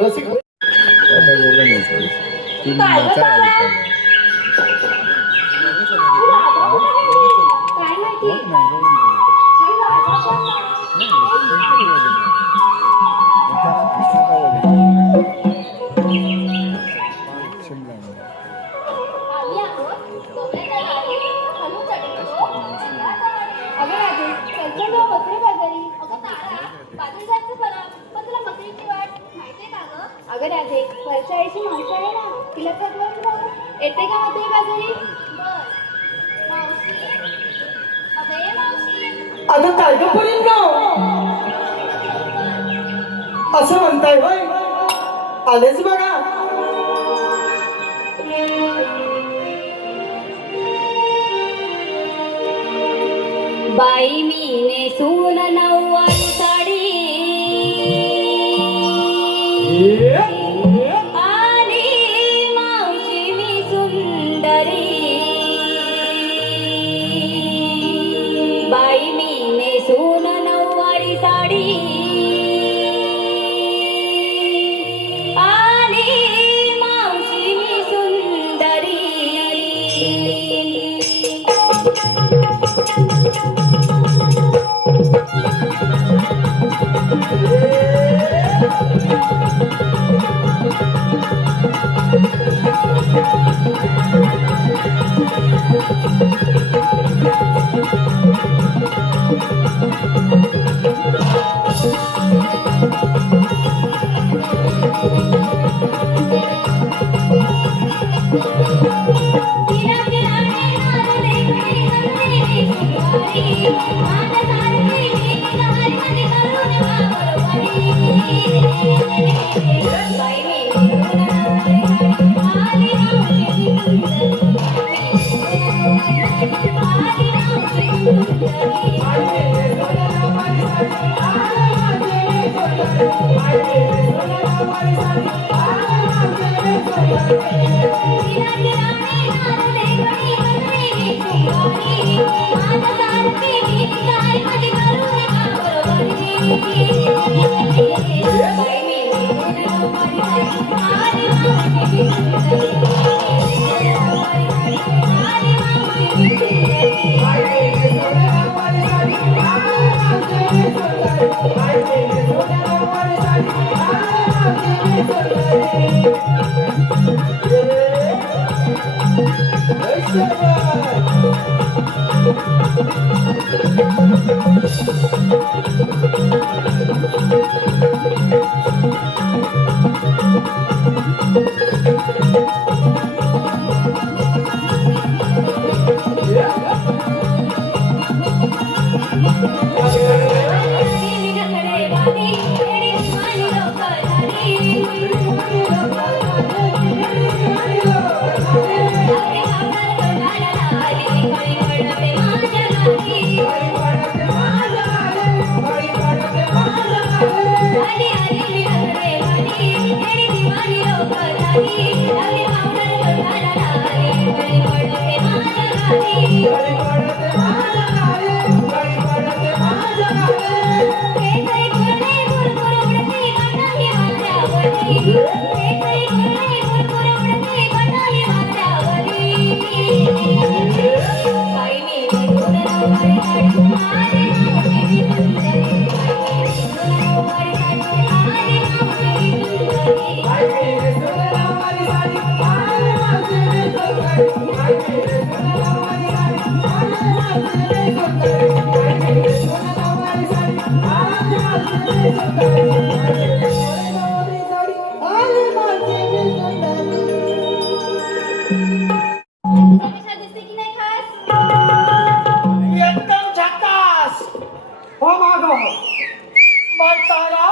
रसिक काय गं बाळा? काय माहिती? हे राजा आली अगं. गोव्याच्या दारी हलून चढतो. अगं राजे, चलचल जाऊ मथुरे बाजारी. अगं तारा, बाजारी जायचं बरं. पण तुला मथुरेची वाट माहितीये का गं? अगं राजे, वरच्याळीची मावशी आहे ना, तिला कधीच जाऊ. येते का मथुरे बाजारी? बर. मावशी? अगं ये मावशी. अगं काय ग पोरींनो? असं म्हणताय होय? आलेच बघा. बाई मी नेसून नऊवारी साडी आली मावशी मी सुंदरी. बाई मी नेसून नऊवारी साडी आली मावशी मी सुंदरी. Thank you. कशा दिसते की नाही खास? एकदम झकास. हो मागो मग तारा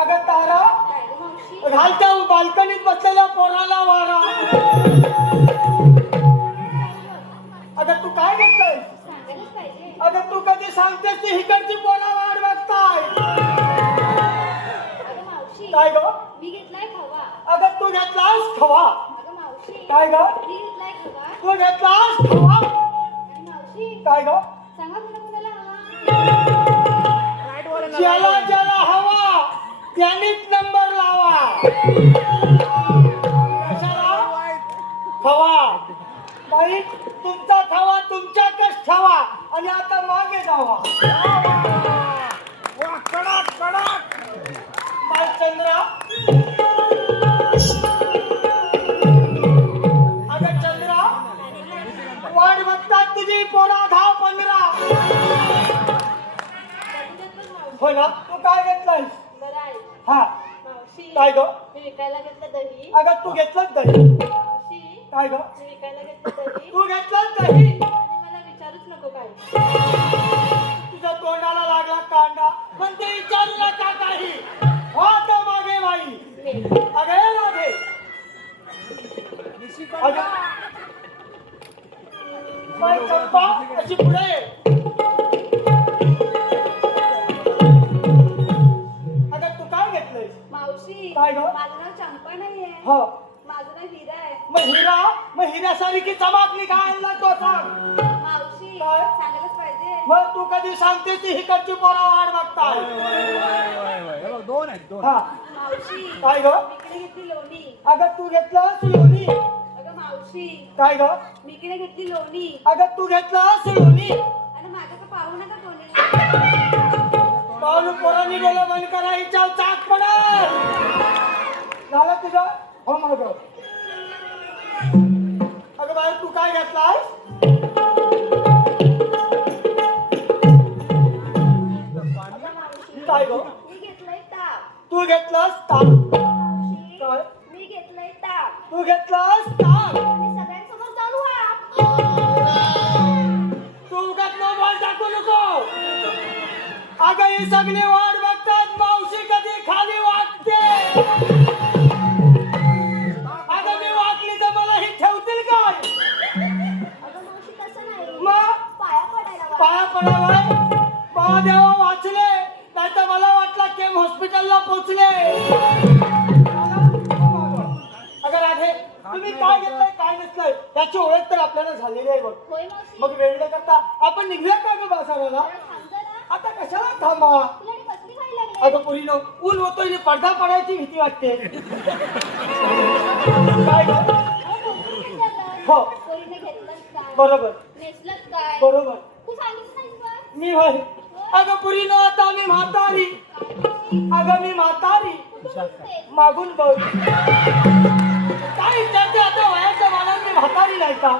अगं तारा काय गं मावशी? घालत्या बाल्कनीत बसलेल्या पोराला वारा. अगं तू काय घेतलंय? सांगायलाच पाहिजे. अगं तू कधी सांगतेस ती हिकडची पोरा वाट बघताय. अगं मावशी, काय ग मी घेतलाय खवा. अगं तू घेतलास खवा. अगं मावशी, काय ग मी घेतलाय खवा. तू घेतलास खवा. आणि मावशी, काय ग सांगा कुणाला हवा? ज्याला ज्याला हवा त्यानेच नंबर लावा. कशाला खवा बाई तुमचा खवा तुमच्याकच ठेवा आणि आता मागे जावा. कडक कडक बाई चंद्रा. अगं चंद्रा वाट बघतात तुझी पोरा 10-15. हो ना तू काय घेतलंयस? बरं आहे. हा मावशी, काय ग मी विकायला घेतलं दही. अगं तू घेतलंच दही. मावशी, काय ग मी विकायला घेतलं दही. तू घेतलंच दही. आणि मला विचारूच नको काय. तुझ्या तोंडाला लागला कांदा पण ते विचारू नका काही. हो तर मागे बाई अगे मागे. अगं बाई चंपा अशी पुढे ये. अगं तू काय घेतलंयस? मावशी, काय ग? माझं नाव चंपा नाहीये. हो माझं नाव हिरा आहे. मग हिऱ्यासारखी चमाकली काय आणला तो सांग. मावशी, काय? सांगायलाच पाहिजे. मग तू कधी सांगते ती हिकडची पोरा वाट बघताय. हा मावशी, काय ग मी घेतली लोणी. अगं तू घेतलं सुलोनी. अगं मावशी, काय ग मी घेतली लोणी. अगं तू घेतलं सुलोनी. आणि माझ्याकडे पाहू नका कोणी. पाऊल पोरांनी गेलं बंद करा हिच्या चाक पडल. झालं तुझं हो मग अगं बाई तू काय घेतलाय? काय ग मी घेतलंय ताप. तू घेतलंस ताक. मावशी, काय मी घेतलंय ताप. तू घेतलंस ताक. आणि सगळ्यांसमोर चालू व्हा. तू उगाच न बॉल टाकू नको. अगं ही सगळी वाट बघतात मावशी कधी खाली वाटते. अगं मी वाटली तर मला ही ठेवतील काय? अगं मावशी, तसं नाही. मग पाया पडायला वा. पाया पडावं महादेवा वाचले नाही तर मला वाटलं केम हॉस्पिटलला पोचले. अगं राधे तुम्ही काय घेतलंय काय नसलंय याची ओळख तर आपल्याला झालेली आहे बघ. होय मावशी. मग वेळ न करता आपण निघूया का ग बाजाराला? थांब जरा. आता कशाला थांबा? तुला आणि कसली खायला लागली? अगं पुरीनो ऊन होतोय आणि पडदा पडायची भीती वाटते. काय ग? हो. कोणीने घेतलंच काय? बरोबर नेसलंच काय? बरोबर तू सांगितलं नाहीस का? मी होय अगं पुरीनो आता मी म्हातारी, अगं मी म्हातारी मागून बघ काय विचारते आता वयाच्या मानाने मी म्हातारी नाही का?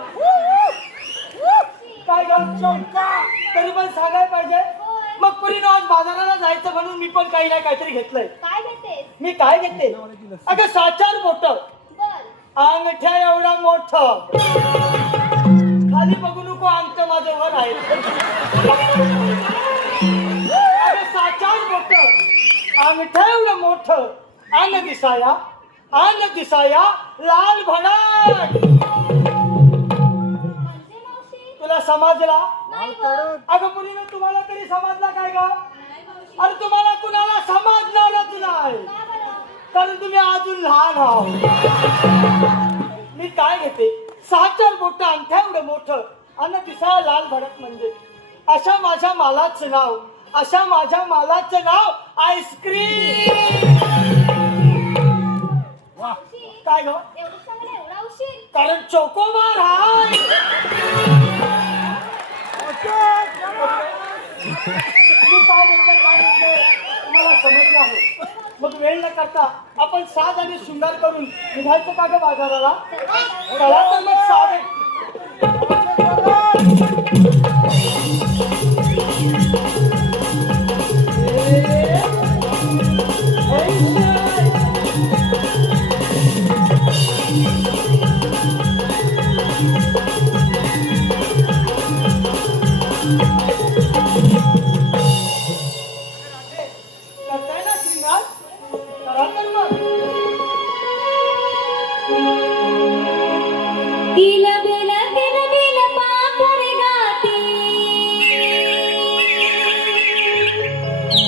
काय ग चौका तरी पण सांगायला पाहिजे. मग पुरीनो आज बाजाराला जायचं म्हणून मी पण काही ना काहीतरी घेतलंय. काय घेतेस? मी काय घेते अगं 6-4 बोटं बर अंगठ्या एवढा मोठं. खाली बघू नको अंगठ माझं वर आहे. अगं 6-4 बोटं अंगठ्या एवढं मोठं. अंग दिसाया लाल भडक. म्हणजे मावशी तुला समजला? नाही गं. अगं मुलीनं तुम्हाला तरी समजला काय ग? नाही मावशी. अरे तुम्हाला कुणाला समजणारच नाही का बरं? कारण तुम्ही अजून लहान आहात. मी काय घेते 6-4 बोटं अंगठ्या एवढं मोठं आणि दिसायला लाल भडक. म्हणजे अशा माझ्या मालाचं नाव आईस्क्रीम. मावशी, काय ग? एवढं चांगलं एवढा उशीर? कारण चोकोबार हाय. मी काय घेतलं तुम्हाला समजलं आहे. मग वेळ न करता आपण साज आणि शृंगार करून निघायचं का ग बाजाराला? चला तर मग साज. करताय ना श्रीनाथ? करा तर मग. किल बिल पाखर गाती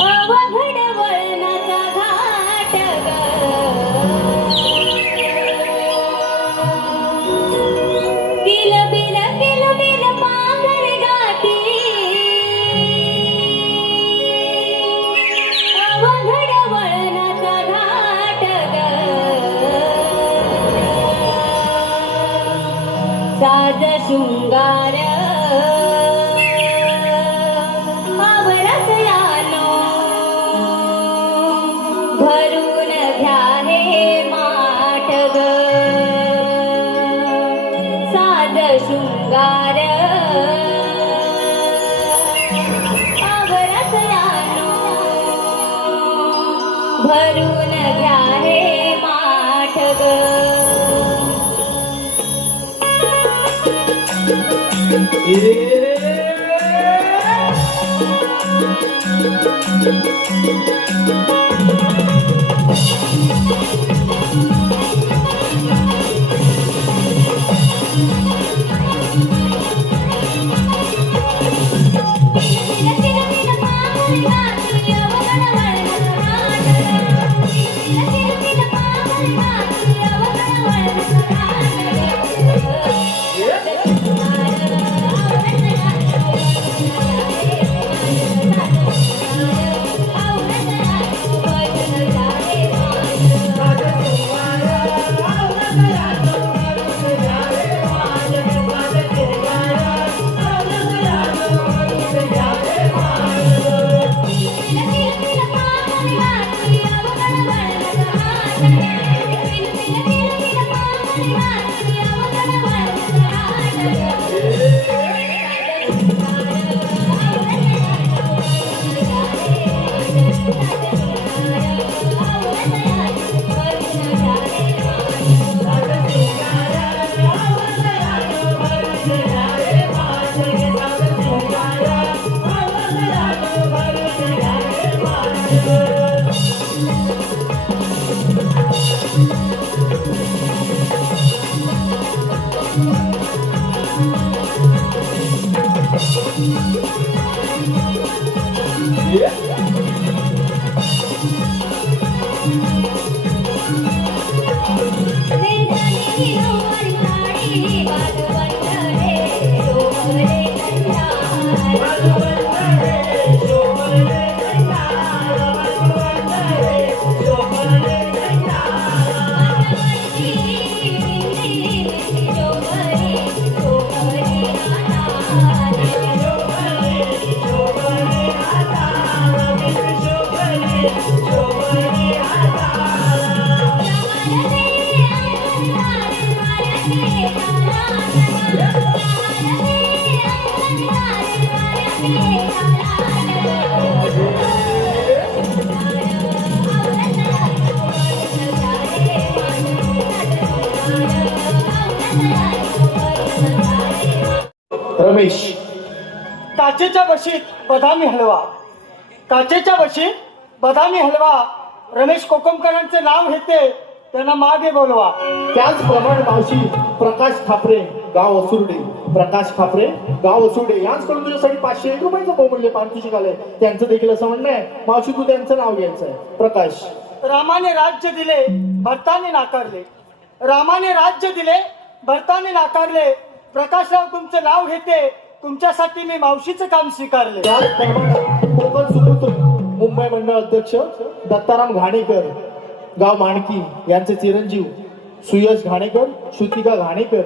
अवघड वळणाचा घाट ग. किल बिल पाखर गाती अवघड वळणाचा घाट ग. साज शृंगार आवरत यानो भरून घ्या हे माठ ग. साज शृंगार आवरत यानो भरून घ्या हे माठ ग. रमेश काचेच्या बशीत बदामी हलवा, काचेच्या बशीत बदामी हलवा. रमेश कोकमकरांचे नाव घेते, त्यांना मागे बोलवा. त्याचप्रमाणे मावशी प्रकाश खापरे गाव असुर्डे, प्रकाश खापरे गाव असुर्डे यांचकडून तुझ्यासाठी 501 रुपयाचं बहुमूल्य पारितोषिक आलंय. त्यांचं देखील असं म्हणणं आहे, मावशी तू त्यांचं नाव घ्यायचं आहे. प्रकाश. रामाने राज्य दिले, भरताने नाकारले. रामाने राज्य दिले, भरताने नाकारले. प्रकाशराव तुमचं नाव घेते, तुमच्यासाठी मी मावशीचं काम स्वीकारले. त्याचप्रमाणे कोकण सुपुत्र मुंबई मंडळ अध्यक्ष दत्ताराम घाणेकर गाव माणकी यांचे चिरंजीव सुयश घाणेकर, श्रुतिका घाणेकर,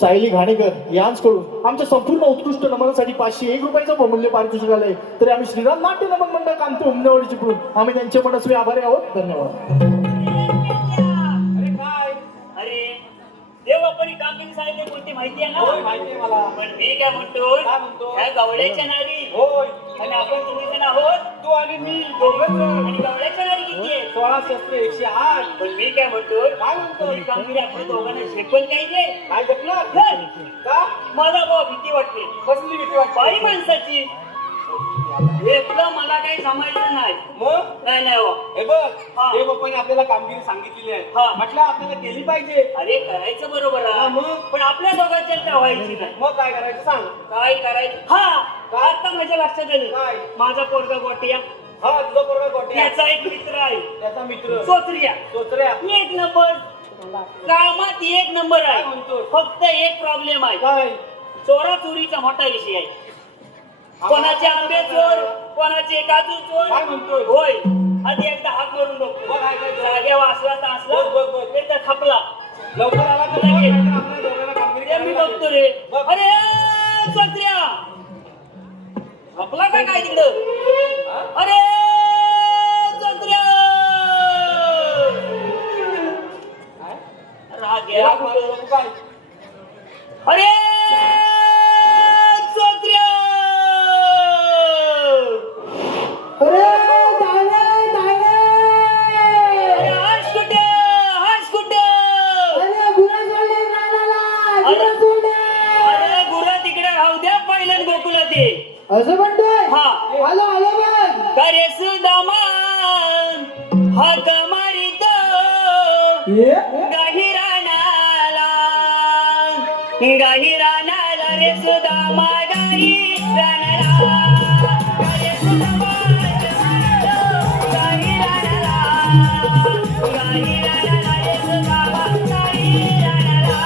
सायली घाणेकर यांचकडून आमच्या संपूर्ण उत्कृष्ट नमनासाठी 501 रुपयाचं बहुमूल्य पारितोषिक आलंय. तरी आम्ही श्रीराम नाट्य नमन मंडळ कामते उमनेवाडीचे कडून आम्ही त्यांचे मनस्वी आभारी आहोत. धन्यवाद. अरे काय अरे देवबापांनी कामगिरी सांगितली कोणती माहिती आहे होय ना? माहितीये मला. पण मी काय म्हणतो, काय म्हणतो? ह्या गवळ्याच्या नारी होय आणि आपण तुम्ही जण आहोत. तू आणि मी दोघंच जण. आणि गवळ्याच्या नारी किती आहे? 16 शस्त्र 108. पण मी काय म्हणतो, काय म्हणतो? ही कामगिरी आपण दोघांना झेपण काही दे. काय जपलं का? मला भाऊ भीती वाटते, कसली भीती वाटते? बाई माणसाची. हेतलं मला काही समजलं नाही. मग नाही नाही हो. हे बघ हा. देव बाप्पाने आपल्याला कामगिरी सांगितलेली आहे. हा. म्हटलं आपल्याला केली पाहिजे. अरे करायचं बरोबर हा, आहे, मग? पण आपल्या दोघांच्या त्या व्हायची नाही. मग काय करायचं सांग. काय करायचं? हा आता माझ्या लक्षात आलं. काय? माझा पोरगा गोटिया, हा तुझा पोरगा गोट्या, याचा एक मित्र आहे त्याचा मित्र सोत्रिया, सोत्र्या. एक नंबर कामात, एक नंबर काय आहे. म्हणतो? फक्त एक प्रॉब्लेम आहे, काय चोरा चोरीचा मोठा विषय आहे. कोणाचे आंबे चोर, कोणाचे काजू चोर. काय म्हणतोय? होय, आधी एकदा हात मारून बघतो. बघ काय काय जाग्या वाचला तर असला, बघ, बघ, बघ. एकदा खपला. लवकर आला तर बघ, नाहीतर आपल्या दोघांना कामगिरी ते मी करावी बघतो लागेल. रे. बघ. अरे सोत्रिया, खपला का काय तिकडं? अरे सोत्रिया, राग गेला याला कुठं? मारू नको काय? अरे सोत्रिया, अरे हस कुठे, हस कुठे? अरे गुरा तिकडे राहू द्या, पहिलं गोकुला ते. असं म्हणतोय. हा आलो आलो बघ. करे सुदामा हाक मारित गाहिरानाला, गाहिरानाला रे सुदामा गाहिरानाला, करे सुदामा गाहिरानाला, गाहिरानाला रे सुदामा गाहिरानाला.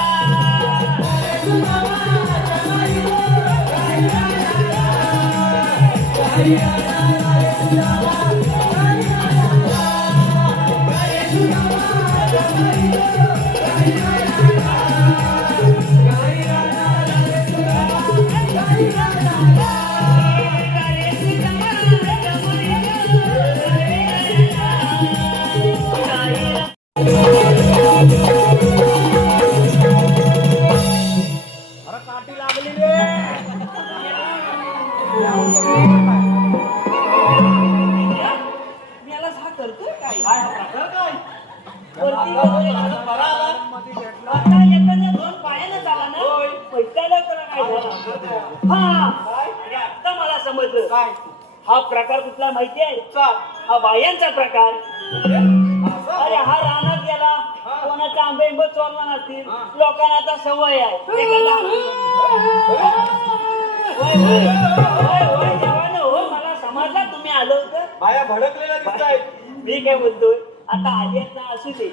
अरे काठी लागली रे. मी याला झा करतोय काय? काय हा प्रकार काय? वरती वगैरे घालून बरा आला. आता एखाद्या दोन पायानं झाला ना, होय. पैशाला तर काय झाला. हा आणि आता मला समजलं, काय? हा प्रकार कुठला माहिती आहे? चा. हा बायांचा प्रकार. असं? अरे हा रानात गेला, कोणाचा आंबे आंबे चोरला नसतील, लोकांना आता सवय आहे. होय, होय. होय, होय, जवानो, हो, मला समजला तुम्ही आलो होतं. बाया भडकलेल्या दिसतायत. मी काय बोलतोय, आता आजीचा असू दे,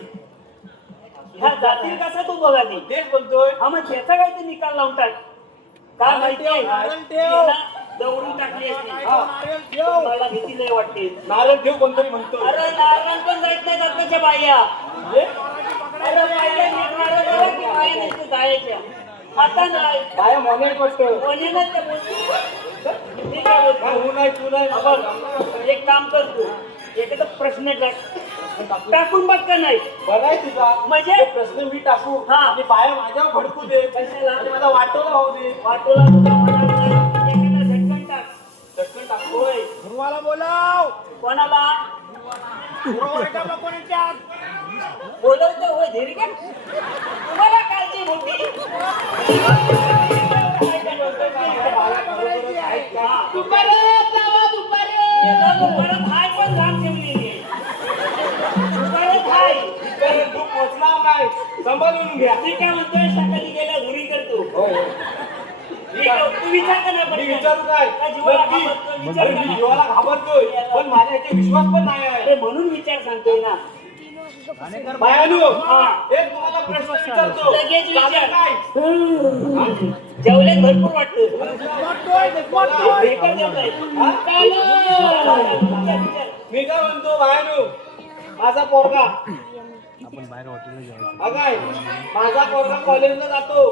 ह्या जातील कसा तू बघा ते. तेच बोलतोय. हा मग त्याचा काय ते निकाल लावून टाक. काय माहितीये, नारळ ठेव. याला दौडून टाकली असते. हा. नारळ ठेव. मला भीती लय वाटते. नारळ ठेव कोणतरी म्हणतोय. अरे नारायण पण जायत नाही आत्ताच्या बाया. अरे बाया नीट नारळ बघा की बाया नुसतं जायच्या. आता नाही, बाया मॉनेट वाटतं. कोणीनंच ते बोलते. मी काय बोलतो, तू नाही तू नाही. बघ, एक काम करतो, एखादा प्रश्न टाक. टाकून बघ का नाही बरं आहे तुझा म्हणजे? तो प्रश्न मी टाकू हा. आणि बाया माझ्यावर भडकू दे कशाला? आणि मला वाटवलं होऊ दे वाटोला तुझा मनाला एखादा झटकन टाक झटकन टाकू होय गुरुवाला बोलाव कोणाला गुरुवाला कोणाच्या बोलवतो होय धीर घ्या तुम्हाला काळजी मोठी दुपारच लावा दुपारच परत हाय पण राम ठेवलेली परत हाय तू पोचणार नाही सांभाळून घ्या मी काय म्हणतोय सकाळी गेल्या घरी करतो होय, होय. तू विचार का नाही मी पडला? विचारू काय का जीवाला नक्की. घाबरतो? विचार अरे का मी नाही? जीवाला घाबरतोय पण माझ्या ह्याचे विश्वास पण नाही आहे अरे म्हणून विचार सांगतोय ना बायानू हा. एक तुम्हाला प्रश्न विचारतो लगेच विचार. चालेल काय जेवल्यात भरपूर वाटतं मला- बेकार जेवलाय. हा? विचार, विचार. मी काय म्हणतो बायानू माझा पोरगा अगाय माझा पोरगा कॉलेजला जातो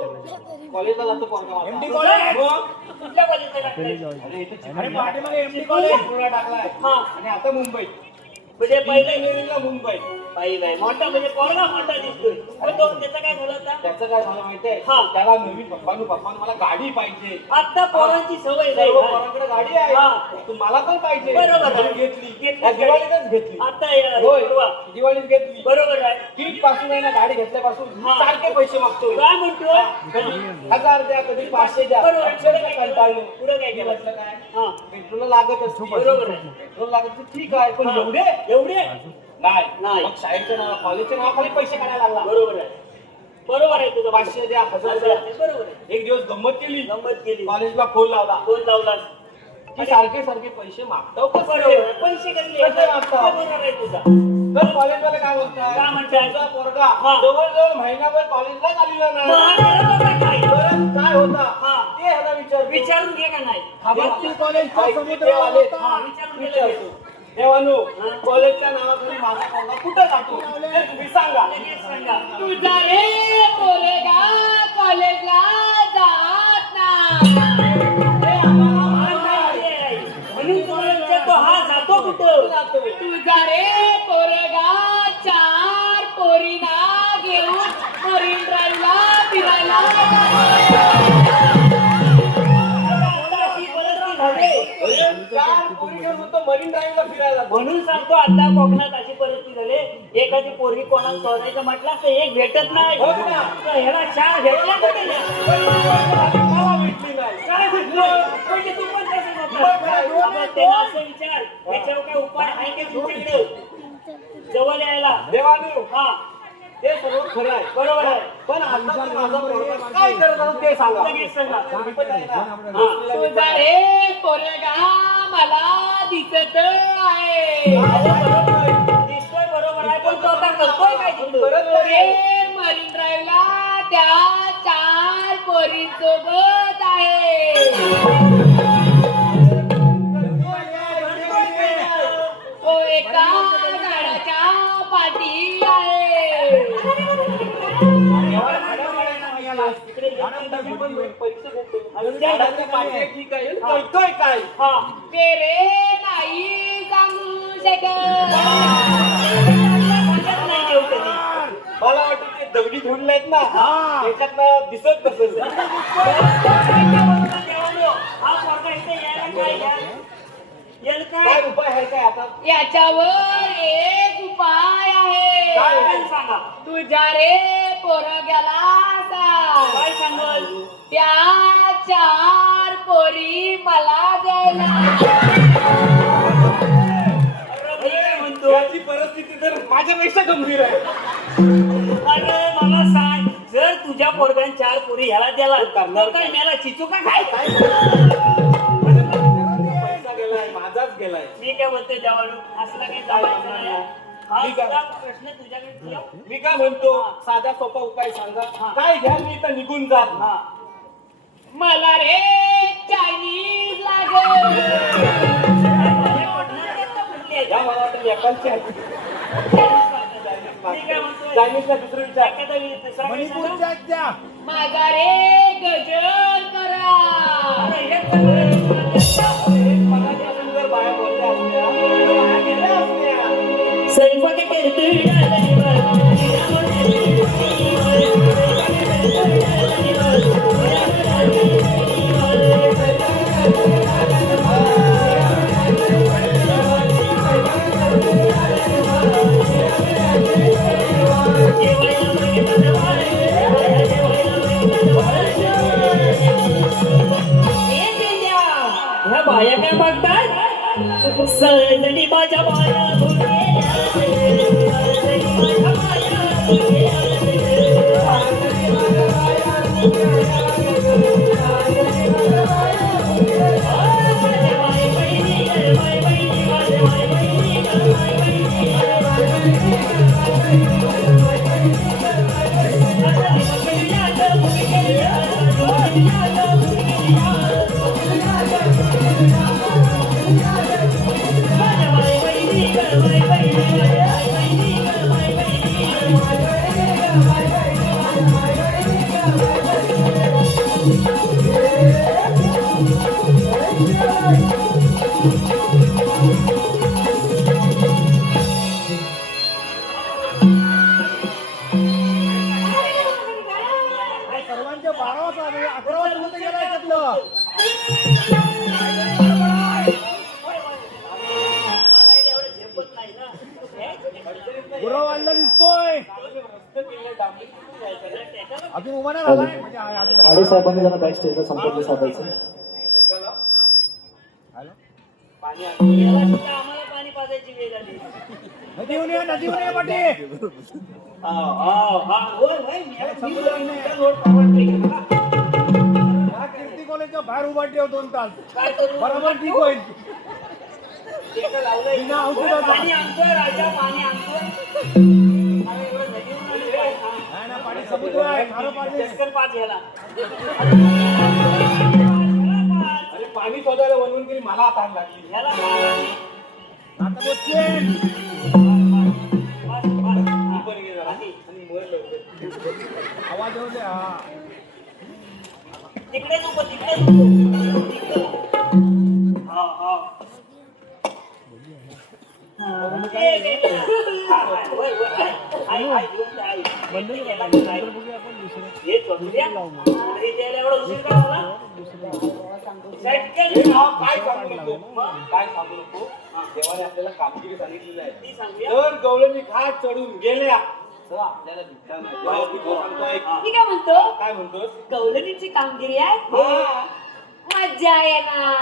पोरगा माझा. MD college? मग? कुठल्या कॉलेजला टाकलंय? अरे इथे अरे चिपळूण पाठीमागे MD कॉलेज पुण्यात टाकलाय हा. आणि आता मुंबई म्हणजे पहिलं इंजिनिअरिंगला मुंबई पाहिलंय मोठा म्हणजे पोरगा मोठा दिसतोय पण तो त्याचा काय झालं आता त्याचं काय झालं माहितीये हा. त्याला नवीन पप्पानू मला गाडी पाहिजे आता पोरांची सवय नाही सर्व पोरांकडे गाडी आहे हा. तू मला पण पाहिजे बरोबर. म्हणून घेतली घेतली. या दिवाळीतच घेतली आता या- होय परवा. दिवाळीत घेतली बरोबर आहे किट पासून आहे ना गाडी घेतल्यापासून हा. सारखे पैसे मागतो काय म्हणतो कधी 1000 द्या कधी 500 द्या बरोबर. अक्षरशः कंटाळलो पुढं काय केलं? म्हटलं काय हा पेट्रोल लागत असतो बरोबर आहे. पेट्रोल लागत असतं, ठीक आहे पण हा. एवढे एवढे नाही नाही. मग शाळेच्या नावा कॉलेजच्या नावाखाली पैसे काढायला लागला बरोबर आहे बरोबर आहे तुझं 500 द्या 1000 द्या बरोबर आहे एक दिवस गंमत केली गंमत केली कॉलेजला फोन लावला फोन लावला की सारखे सारखे पैसे मागतो कसं बरोबर आहे. पैसे कसले कसं मागता? बरोबर आहे तुझा तर कॉलेजवाले काय बोलतात काय म्हणतात? तुझा पोरगा हा. जवळजवळ महिनाभर कॉलेजलाच आलेला नाही महाराजाचा काय? परत काय होता हा. ते ह्याला विचार विचारून घे का नाही MD कॉलेजचा समुद्र हा, होता. विचारून घे विचारतो लगेच. देवानू कॉलेजच्या नावाखाली माझा पोरगा कुठं जातो ते तुम्ही सांगा लगेच सांगा तुझा रे पोरगा कॉलेजला जात नाही हे आम्हाला हा, माहिती आहे. नाही, नाही. म्हणून तुम्हाला विचारतो हा जातो कुठं जातोय. तुझा रे पोरगा 4 पोरीना घेऊन मरीन ड्राईव्हला फिरायला आता अशी परिस्थिती झाली. चार पोरी घेऊन म्हणतो मरीन ड्राईव्हला फिरायला जातो. म्हणून सांगतो आता कोकणात अशी परिस्थिती झाली एखादी पोरगी कोणाला शोधायचं म्हटलं तर एक भेटत नाही हो ना. तर ह्याला 4 भेटल्या कुठे मला भेटली नाही काय भेटलं म्हणजे तू पण तसंच होता. आता त्याला असं विचार याच्यावर काय उपाय आहे का तुमच्याकडे जवळ यायला देवानू हा ते सर्व खरं आहे बरोबर आहे पण आता तो माझा पोरगा काय करत असतो ते सांगा लगेच सांगा मी पण आहे ना. हा. तुझा रे पोरगा मला दिसत आहे दिसतोय बरोबर आहे पण तो आता करतोय काय तिथं? परत नाही. रे मरीन ड्राईव्हला त्या 4 पोरींसोबत आहे तो एका झाडाच्या पाठी आहे इकडे मी पण पैसे घेतो. विचार झाडाच्या पाठी ठीक आहे करतोय काय हा ते रे नाही सांगू शकत सांगत नाही देऊ कधी मला वाटतं ते दगडी धुडले आहेत ना त्याच्यात दिसत नसेल हा पोरगा इथे यायला काय येईल काय काय उपाय आहे काय आता याच्यावर एक उपाय आहे काय? सांगा तुझ्या रे पोरग्याला सांग काय सांगल त्या 4 पोरी मला द्यायला अरे मी काय म्हणतो याची परिस्थिती तर माझ्यापेक्षा गंभीर आहे अरे मला सांग जर तुझ्या पोरग्यान 4 पोरी ह्याला द्याला तर काय मला चिचू का काय पैसा गेलाय माझाच गेलाय मी काय म्हणतो जवानू असला काही जमायचं नाही हा ठीक आहे. तुझा प्रश्न तुझ्याकडे ठेव. मी काय म्हणतो साधा सोपा उपाय सांगा काय घ्या मी तर निघून जा हा मला रे चायनीज लागेल हे पटणार नाही का कुठली आहे? या मला वाटतं एकांची आहे मी काय म्हणतोय? चायनीजला दुसरं विचार एखादा दुसरा काही मणिपूरच्या त्या माझा रे गजर करा अरे हे पण मगाच्यापासून जर बाया बोलल्या असत्या तर बाया गेल्या असत्या. स्वयंपाक करतो सजनी माझ्या माया भुकेल्या सजनी माझ्या माया भुकेल्या सर्वांच्या 12 वाजता 11 वाजता गेला याच्यातलं गुरव वाढला दिसतोय अजून उभा नाही झालाय म्हणजे अजून आडे साहेबांनी जरा बॅक स्टेजला संपर्क साधायचा. नदीहून ये पाठी हा कीर्ती कॉलेजच्या बाहेर उभा ठेव 2 तास बरोबर ठीक होईल बिना औषधाचा. नाही ना पाणी समुद्र आहे खारं पाणी अरे पाणी शोधायला बनवून गेली मला आता आग लागली आता बोलशील. आवाज येऊ दे हा तिकडे नको काय सांगू नको देवाने आपल्याला कामगिरी सांगितलेली आहे. जर गवळणी घाट चढून गेल्या तर आपल्याला भिक्षा नाही. मी काय म्हणतो काय म्हणतोस कौलनीची कामगिरी आहे मज्जा आहे ना.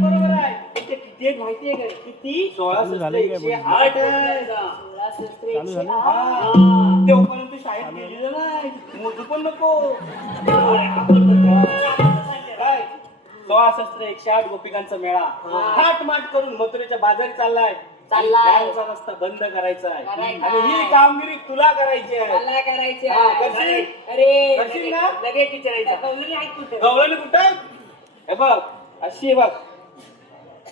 बरोबर आहे. ते किती आहेत माहितीये का किती 16 शस्त्र 108 तेव्हापर्यंत शाळेत गेलेलं नाही मोजू पण नको काय 16 शस्त्र 108 गोपिकांचा मेळा थाट माट करून मथुरेच्या बाजारी चाललाय. त्यांचा रस्ता बंद करायचा आहे आणि ही कामगिरी तुला करायची आहे. करशील? करशील ना? गवळणी कुठे हे बघ अशी बघ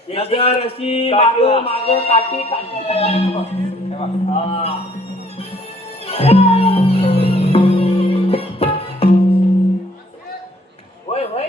नजर अशी माग माग काठी काठी काठी बघ. हे बघ. होय होय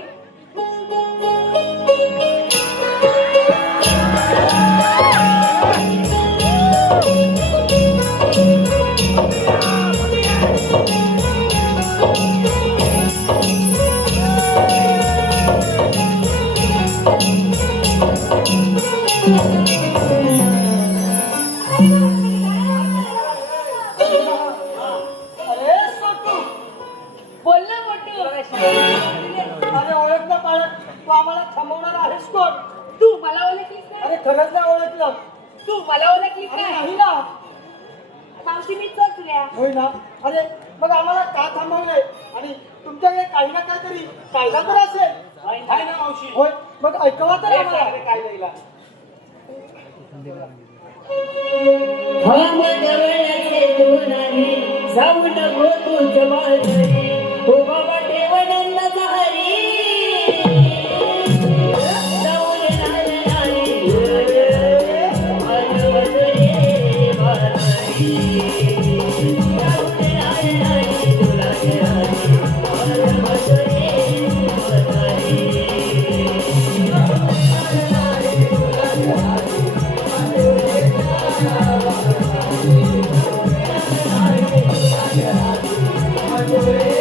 अरे ओळखलं पाहिजे तू आम्हाला थांबवणार आहेस कोण तू मला ओळखलीस नाही अरे खरंच नाही ओळखलं तू मला ओळखलीस अरे नाही नाही ना मावशी मी चोचल्या होय ना अरे मग आम्हाला का थांबवलंय आणि तुमच्याकडे काही ना काहीतरी कायदा तर असेल आहे ना मावशी होय मग ऐकवा तर आम्हाला काय जाईल हम जवळचे तू नाही जाऊ नको तुझ माझे हो बाबा ठेवण नजारी जाऊन नाही Hare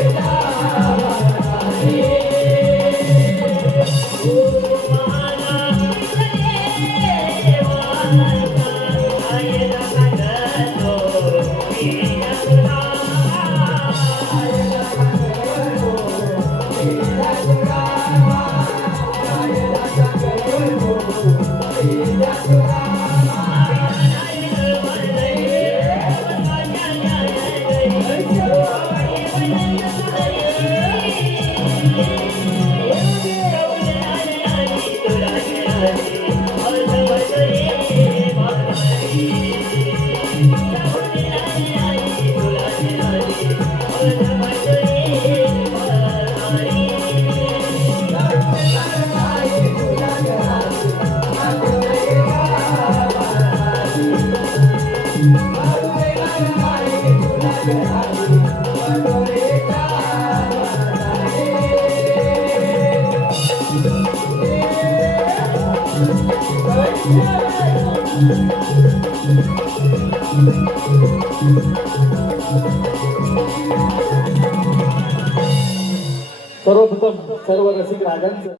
सर्वप्रथम सर्व रसिक राजांचं